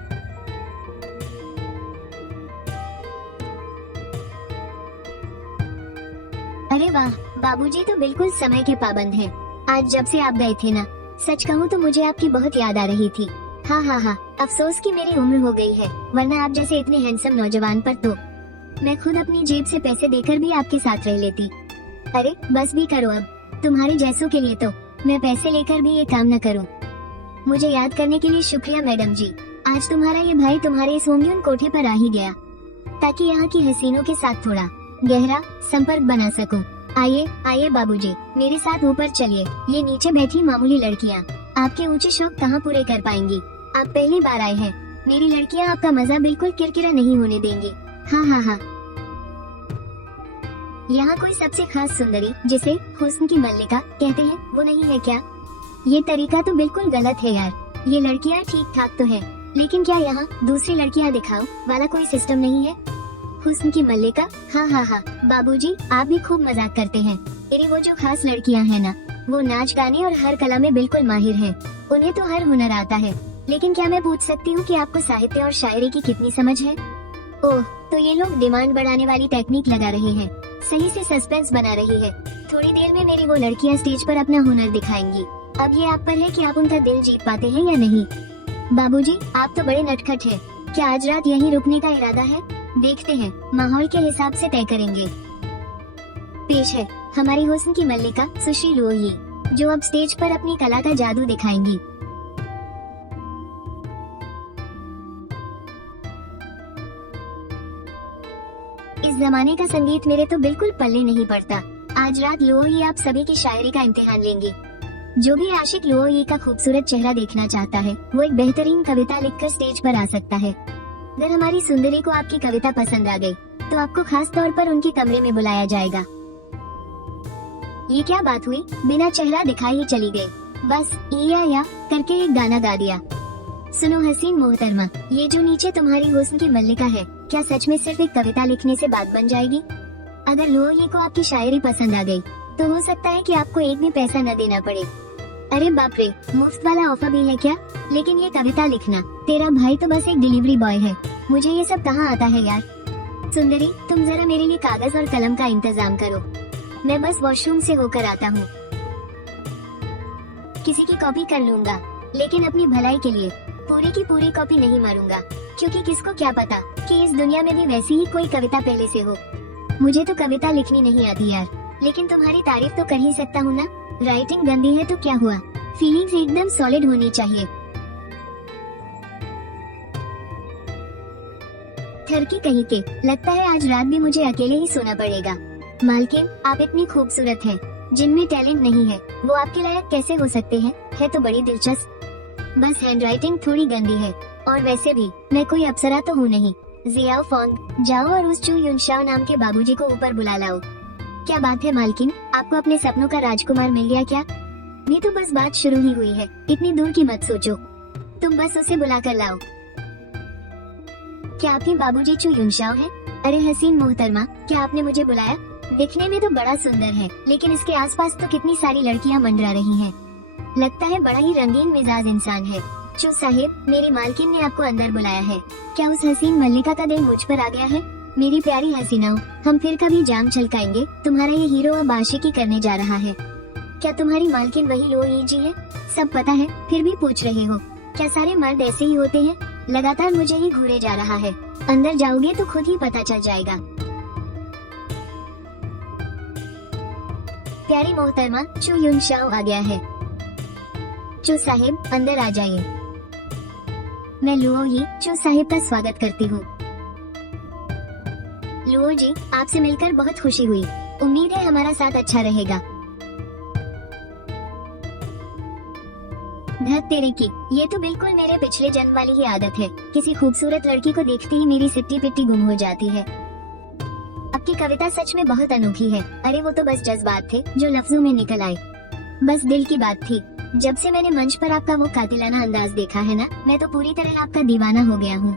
अरे वाह, बाबूजी तो बिल्कुल समय के पाबंद हैं। आज जब से आप गए थे ना, सच कहूँ तो मुझे आपकी बहुत याद आ रही थी। हाँ हाँ हाँ, अफसोस कि मेरी उम्र हो गई है, वरना आप जैसे इतने हैंडसम नौजवान पर तो मैं खुद अपनी जेब से पैसे देकर भी आपके साथ रह लेती। अरे बस भी करो अब, तुम्हारे जैसों के लिए तो मैं पैसे लेकर भी ये काम न करूं। मुझे याद करने के लिए शुक्रिया मैडम जी। आज तुम्हारा ये भाई तुम्हारे इस होंगियन कोठे पर आ ही गया, ताकि यहाँ की हसीनों के साथ थोड़ा गहरा संपर्क बना सकूं। आइए आइए बाबूजी, मेरे साथ ऊपर चलिए। ये नीचे बैठी मामूली लड़कियाँ आपके ऊंचे शौक कहाँ पूरे कर पाएंगी? आप पहली बार आए हैं, मेरी लड़कियाँ आपका मजा बिल्कुल किरकिरा नहीं होने देंगी। हाँ हाँ हाँ, यहाँ कोई सबसे खास सुंदरी जिसे हुस्न की मल्लिका कहते हैं वो नहीं है क्या? ये तरीका तो बिल्कुल गलत है यार। ये लड़कियाँ ठीक ठाक तो है, लेकिन क्या यहाँ दूसरी लड़कियाँ दिखाओ वाला कोई सिस्टम नहीं है? हुस्न की मल्लिका? हाँ हाँ हाँ बाबूजी, आप भी खूब मजाक करते हैं। मेरी वो जो खास लड़कियाँ हैं ना, वो नाच गाने और हर कला में बिल्कुल माहिर हैं। उन्हें तो हर हुनर आता है। लेकिन क्या मैं पूछ सकती हूँ कि आपको साहित्य और शायरी की कितनी समझ है? ओह, तो ये लोग डिमांड बढ़ाने वाली टेक्निक लगा रहे हैं, सही से सस्पेंस बना रही है। थोड़ी देर में मेरी वो लड़कियाँ स्टेज पर अपना हुनर दिखाएंगी। अब ये आप पर है कि आप उनका दिल जीत पाते हैं या नहीं। बाबूजी, आप तो बड़े नटखट हैं। क्या आज रात यहीं रुकने का इरादा है? देखते हैं, माहौल के हिसाब से तय करेंगे। पेश है हमारी हुस्न की मल्लिका सुश्री लोही, जो अब स्टेज पर अपनी कला का जादू दिखाएंगी। इस जमाने का संगीत मेरे तो बिल्कुल पल्ले नहीं पड़ता। आज रात लोही आप सभी की शायरी का इम्तिहान लेंगी। जो भी आशिक लोही का खूबसूरत चेहरा देखना चाहता है, वो एक बेहतरीन कविता लिखकर स्टेज पर आ सकता है। अगर हमारी सुंदरी को आपकी कविता पसंद आ गई, तो आपको खास तौर पर उनके कमरे में बुलाया जाएगा। ये क्या बात हुई, बिना चेहरा दिखाई ही चली गई। बस या करके एक गाना गा दिया। सुनो हसीन मोहतरमा, ये जो नीचे तुम्हारी हुस्न की मल्लिका है, क्या सच में सिर्फ एक कविता लिखने से बात बन जाएगी? अगर लोही को आपकी शायरी पसंद आ गई, तो हो सकता है कि आपको एक भी पैसा न देना पड़े। अरे बाप रे, मुफ्त वाला ऑफर भी है क्या? लेकिन ये कविता लिखना, तेरा भाई तो बस एक डिलीवरी बॉय है, मुझे ये सब कहाँ आता है यार। सुंदरी, तुम जरा मेरे लिए कागज और कलम का इंतजाम करो, मैं बस वॉशरूम से होकर आता हूँ। किसी की कॉपी कर लूंगा, लेकिन अपनी भलाई के लिए पूरी की पूरी कॉपी नहीं मारूंगा, क्योंकि किसको क्या पता कि इस दुनिया में भी वैसी ही कोई कविता पहले से हो। मुझे तो कविता लिखनी नहीं आती यार, लेकिन तुम्हारी तारीफ तो कर ही सकता हूँ ना। राइटिंग गंदी है तो क्या हुआ, फीलिंग्स एकदम सॉलिड होनी चाहिए। ठरकी कहीं के, लगता है आज रात भी मुझे अकेले ही सोना पड़ेगा। मालकिन, आप इतनी खूबसूरत हैं, जिनमें टैलेंट नहीं है वो आपके लायक कैसे हो सकते हैं? है तो बड़ी दिलचस्प, बस हैंडराइटिंग थोड़ी गंदी है, और वैसे भी मैं कोई अप्सरा तो हूँ नहीं। जियाओ फोंग, जाओ और उस चू युनशाओ नाम के बाबूजी को ऊपर बुला लाओ। क्या बात है मालकिन, आपको अपने सपनों का राजकुमार मिल गया क्या? ये तो बस बात शुरू ही हुई है, इतनी दूर की मत सोचो, तुम बस उसे बुला कर लाओ। क्या आपके बाबूजी चू युनशाओ हैं? अरे हसीन मोहतरमा, क्या आपने मुझे बुलाया? दिखने में तो बड़ा सुंदर है, लेकिन इसके आसपास तो कितनी सारी लड़कियां मंडरा रही हैं। लगता है बड़ा ही रंगीन मिजाज इंसान है। चू साहिब, मेरी मालकिन ने आपको अंदर बुलाया है। क्या उस हसीन मल्लिका का दिल मुझ पर आ गया है? मेरी प्यारी हसीनाओ, हम फिर कभी जाम छलकाएंगे, तुम्हारा ये हीरो अब आशिकी करने जा रहा है। क्या तुम्हारी मालकिन वही लो ई जी है? सब पता है, फिर भी पूछ रहे हो? क्या सारे मर्द ऐसे ही होते हैं? लगातार मुझे ही घूरे जा रहा है, अंदर जाओगे तो खुद ही पता चल जाएगा। प्यारी मोहतरमा, चू युनशाओ आ गया है। चू साहिब, अंदर आ जाइए। मैं लुओ ही चू साहिब का स्वागत करती हूँ। लुओ जी, आपसे मिलकर बहुत खुशी हुई, उम्मीद है हमारा साथ अच्छा रहेगा। धत तेरे की, ये तो बिल्कुल मेरे पिछले जन्म वाली ही आदत है, किसी खूबसूरत लड़की को देखते ही मेरी सिट्टी पिट्टी गुम हो जाती है। आपकी कविता सच में बहुत अनोखी है। अरे वो तो बस जज्बात थे जो लफ्जों में निकल आए, बस दिल की बात थी। जब से मैंने मंच पर आपका वो कातिलाना अंदाज देखा है ना, मैं तो पूरी तरह आपका दीवाना हो गया हूँ।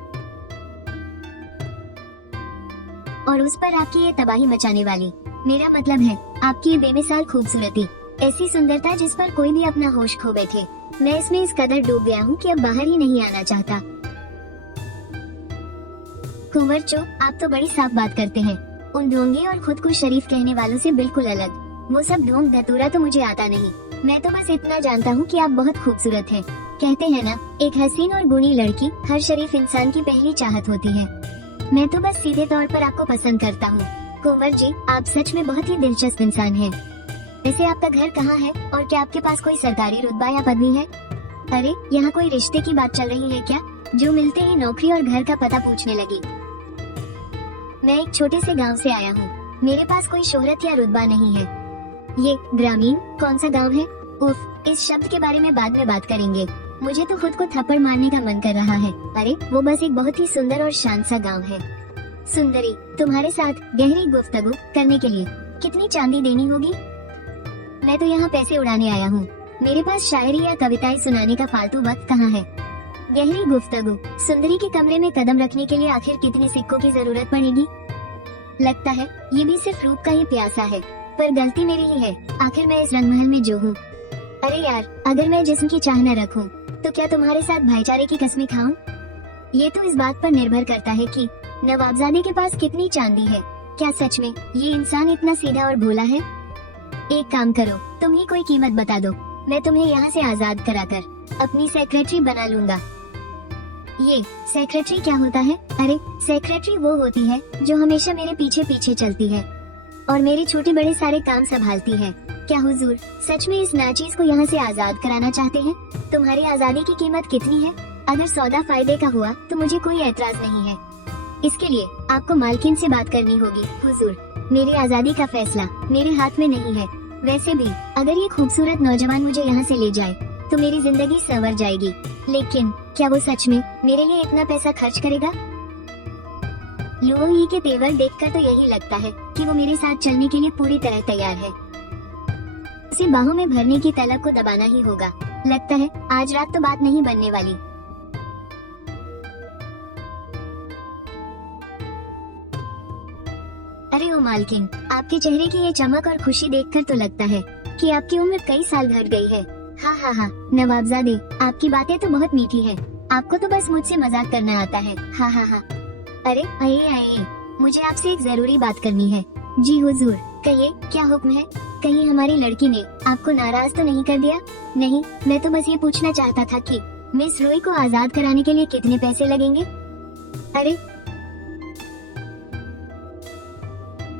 और उस पर आपकी ये तबाही मचाने वाली, मेरा मतलब है आपकी ये बेमिसाल खूबसूरती, ऐसी सुंदरता जिस पर कोई भी अपना होश खो बैठे। मैं इसमें इस कदर डूब गया हूँ कि अब बाहर ही नहीं आना चाहता। कुंवर चो, आप तो बड़ी साफ बात करते हैं, उन ढोंगी और खुद को शरीफ कहने वालों से बिल्कुल अलग। वो सब ढोंग धतूरा तो मुझे आता नहीं, मैं तो बस इतना जानता हूँ कि आप बहुत खूबसूरत हैं। कहते हैं ना, एक हसीन और गुणी लड़की हर शरीफ इंसान की पहली चाहत होती है। मैं तो बस सीधे तौर पर आपको पसंद करता हूँ। कुंवर जी, आप सच में बहुत ही दिलचस्प इंसान हैं। वैसे आपका घर कहाँ है, और क्या आपके पास कोई सरकारी रुतबा या पदवी है? अरे, यहाँ कोई रिश्ते की बात चल रही है क्या, जो मिलते ही नौकरी और घर का पता पूछने लगी? मैं एक छोटे से गांव से आया हूँ, मेरे पास कोई शोहरत या रुतबा नहीं है। ये ग्रामीण कौन सा गांव है? उफ, इस शब्द के बारे में बाद में बात करेंगे, मुझे तो खुद को थप्पड़ मारने का मन कर रहा है। अरे, वो बस एक बहुत ही सुंदर और शांत सा गाँव है। सुंदरी, तुम्हारे साथ गहरी गुफ्तगू करने के लिए कितनी चांदी देनी होगी? मैं तो यहाँ पैसे उड़ाने आया हूँ, मेरे पास शायरी या कविताएं सुनाने का फालतू वक्त कहाँ है। गहरी गुफ्तगू, सुंदरी के कमरे में कदम रखने के लिए आखिर कितने सिक्कों की जरूरत पड़ेगी? लगता है ये भी सिर्फ रूप का ही प्यासा है, पर गलती मेरी ही है, आखिर मैं इस रंगमहल में जो हूँ। अरे यार, अगर मैं जिस्म की चाह न रखूं, तो क्या तुम्हारे साथ भाईचारे की कस्में खाऊं? ये तो इस बात पर निर्भर करता है कि नवाबजादे के पास कितनी चांदी है। क्या सच में ये इंसान इतना सीधा और भोला है? एक काम करो, तुम ही कोई कीमत बता दो, मैं तुम्हें यहाँ से आजाद कराकर अपनी सेक्रेटरी बना लूंगा। ये सेक्रेटरी क्या होता है? अरे, सेक्रेटरी वो होती है जो हमेशा मेरे पीछे पीछे चलती है और मेरे छोटे बड़े सारे काम संभालती है। क्या हुजूर सच में इस नाचीज को यहाँ से आजाद कराना चाहते हैं? तुम्हारी आजादी की कीमत कितनी है? अगर सौदा फायदे का हुआ तो मुझे कोई एतराज नहीं है। इसके लिए आपको मालकिन से बात करनी होगी। हुजूर, मेरी आजादी का फैसला मेरे हाथ में नहीं है। वैसे भी अगर ये खूबसूरत नौजवान मुझे यहाँ से ले जाए तो मेरी जिंदगी संवर जाएगी, लेकिन क्या वो सच में मेरे लिए इतना पैसा खर्च करेगा? लुओ ही के तेवर देखकर तो यही लगता है कि वो मेरे साथ चलने के लिए पूरी तरह तैयार है। उसे बाहों में भरने की तलब को दबाना ही होगा। लगता है आज रात तो बात नहीं बनने वाली। अरे ओ मालकिन, आपके चेहरे की ये चमक और खुशी देखकर तो लगता है कि आपकी उम्र कई साल घट गई है। हाँ हाँ हाँ नवाबजादे, आपकी बातें तो बहुत मीठी है। आपको तो बस मुझसे मजाक करना आता है। हाँ हाँ हाँ। अरे आइए आइए, मुझे आपसे एक जरूरी बात करनी है। जी हुजूर, कहिए क्या हुक्म है। कहीं हमारी लड़की ने आपको नाराज तो नहीं कर दिया। नहीं, मैं तो बस ये पूछना चाहता था कि मिस रोई को आजाद कराने के लिए कितने पैसे लगेंगे। अरे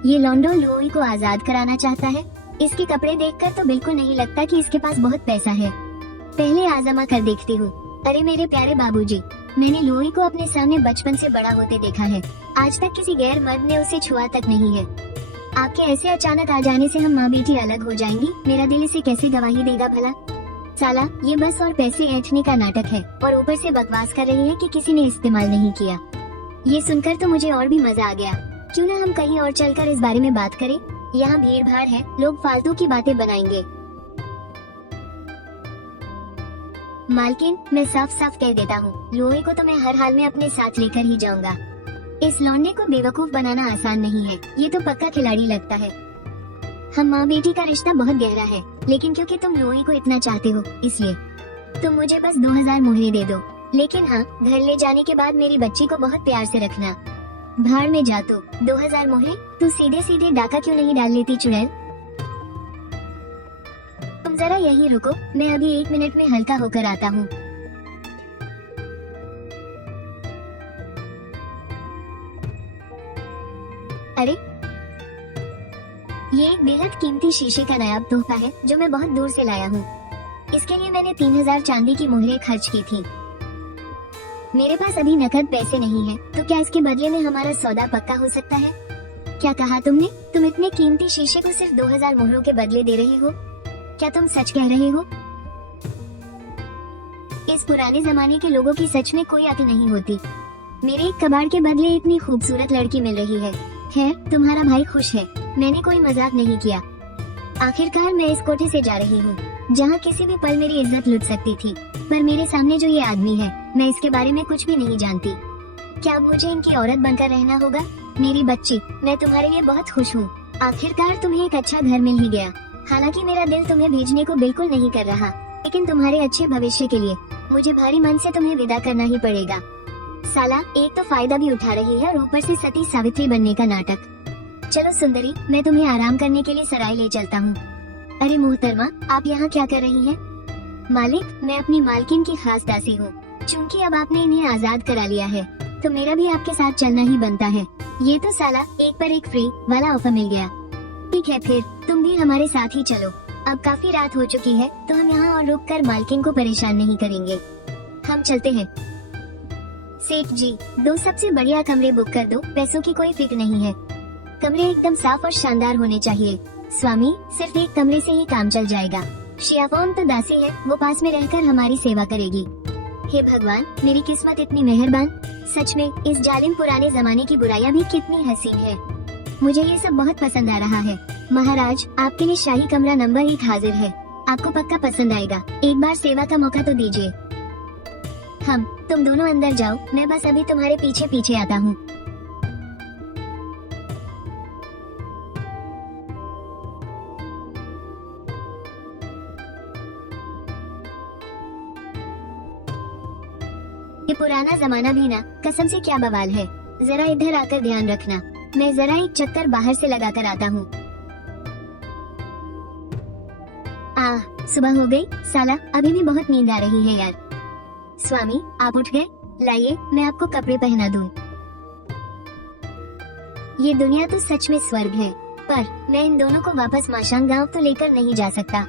ये लॉन्डो लोई को आजाद कराना चाहता है। इसके कपड़े देखकर तो बिल्कुल नहीं लगता कि इसके पास बहुत पैसा है। पहले आजमा कर देखती हूँ। अरे मेरे प्यारे बाबूजी, मैंने लोई को अपने सामने बचपन से बड़ा होते देखा है। आज तक किसी गैर मर्द ने उसे छुआ तक नहीं है। आपके ऐसे अचानक आ जाने से हम माँ बेटी अलग हो जाएंगी। मेरा दिल इसे कैसे गवाही देगा भला। साला ये बस और पैसे ऐंठने का नाटक है और ऊपर से बकवास कर रही है कि किसी ने इस्तेमाल नहीं किया। ये सुनकर तो मुझे और भी मजा आ गया। क्यों ना हम कहीं और चलकर इस बारे में बात करें। यहाँ भीड़ भाड़ है, लोग फालतू की बातें बनाएंगे। मालकिन, मैं साफ साफ कह देता हूँ, लोहे को तो मैं हर हाल में अपने साथ लेकर ही जाऊंगा। इस लौंडे को बेवकूफ बनाना आसान नहीं है। ये तो पक्का खिलाड़ी लगता है। हम माँ बेटी का रिश्ता बहुत गहरा है, लेकिन क्योंकि तुम लोहे को इतना चाहते हो इसलिए तुम मुझे बस 2000 मोहरे दे दो। लेकिन हाँ, घर ले जाने के बाद मेरी बच्ची को बहुत प्यार से रखना। भाड़ में जा तू। 2000 मोहरे? तू सीधे सीधे डाका क्यों नहीं डाल लेती चुड़ैल। तुम जरा यहीं रुको, मैं अभी 1 मिनट में हल्का होकर आता हूँ। अरे ये एक बेहद कीमती शीशे का नायाब तोहफा है जो मैं बहुत दूर से लाया हूँ। इसके लिए मैंने 3000 चांदी की मोहरें खर्च की थी। मेरे पास अभी नकद पैसे नहीं है, तो क्या इसके बदले में हमारा सौदा पक्का हो सकता है। क्या कहा तुमने? तुम इतने कीमती शीशे को सिर्फ 2000 मोहरों के बदले दे रहे हो? क्या तुम सच कह रहे हो? इस पुराने जमाने के लोगों की सच में कोई अकल नहीं होती। मेरे एक कबाड़ के बदले इतनी खूबसूरत लड़की मिल रही है। खैर, तुम्हारा भाई खुश है। मैंने कोई मजाक नहीं किया। आखिरकार मैं इस कोठे से जा रही हूँ जहाँ किसी भी पल मेरी इज्जत लुट सकती थी। पर मेरे सामने जो ये आदमी है, मैं इसके बारे में कुछ भी नहीं जानती। क्या अब मुझे इनकी औरत बनकर रहना होगा? मेरी बच्ची, मैं तुम्हारे लिए बहुत खुश हूँ। आखिरकार तुम्हें एक अच्छा घर मिल ही गया। हालांकि मेरा दिल तुम्हें भेजने को बिल्कुल नहीं कर रहा, लेकिन तुम्हारे अच्छे भविष्य के लिए मुझे भारी मन से तुम्हें विदा करना ही पड़ेगा। साला, एक तो फायदा भी उठा रही है और ऊपर से सती सावित्री बनने का नाटक। चलो सुंदरी, मैं तुम्हें आराम करने के लिए सराय ले चलता हूँ। अरे मोहतरमा, आप यहाँ क्या कर रही हैं? मालिक, मैं अपनी मालकिन की खास दासी हूँ। चूँकि अब आपने इन्हें आजाद करा लिया है, तो मेरा भी आपके साथ चलना ही बनता है। ये तो साला एक पर एक फ्री वाला ऑफर मिल गया। ठीक है, फिर तुम भी हमारे साथ ही चलो। अब काफी रात हो चुकी है, तो हम यहाँ और रुक कर मालकिन को परेशान नहीं करेंगे। हम चलते हैं। सेठ जी, 2 सबसे बढ़िया कमरे बुक कर दो। पैसों की कोई फिक्र नहीं है। कमरे एकदम साफ और शानदार होने चाहिए। स्वामी, सिर्फ एक कमरे से ही काम चल जाएगा। शियाफोन तो दासी है, वो पास में रहकर हमारी सेवा करेगी। हे भगवान, मेरी किस्मत इतनी मेहरबान। सच में इस जालिम पुराने जमाने की बुराइयां भी कितनी हसीन है। मुझे ये सब बहुत पसंद आ रहा है। महाराज, आपके लिए शाही कमरा नंबर 1 हाजिर है। आपको पक्का पसंद आएगा। एक बार सेवा का मौका तो दीजिए। तुम दोनों अंदर जाओ, मैं बस अभी तुम्हारे पीछे पीछे आता हूँ। ये पुराना जमाना भी ना, कसम से क्या बवाल है। जरा इधर आकर ध्यान रखना, मैं जरा एक चक्कर बाहर से लगाकर आता हूँ। सुबह हो गई। साला, अभी भी बहुत नींद आ रही है यार। स्वामी, आप उठ गए? लाइए, मैं आपको कपड़े पहना दूं। ये दुनिया तो सच में स्वर्ग है, पर मैं इन दोनों को वापस माशांग गांव तो लेकर नहीं जा सकता।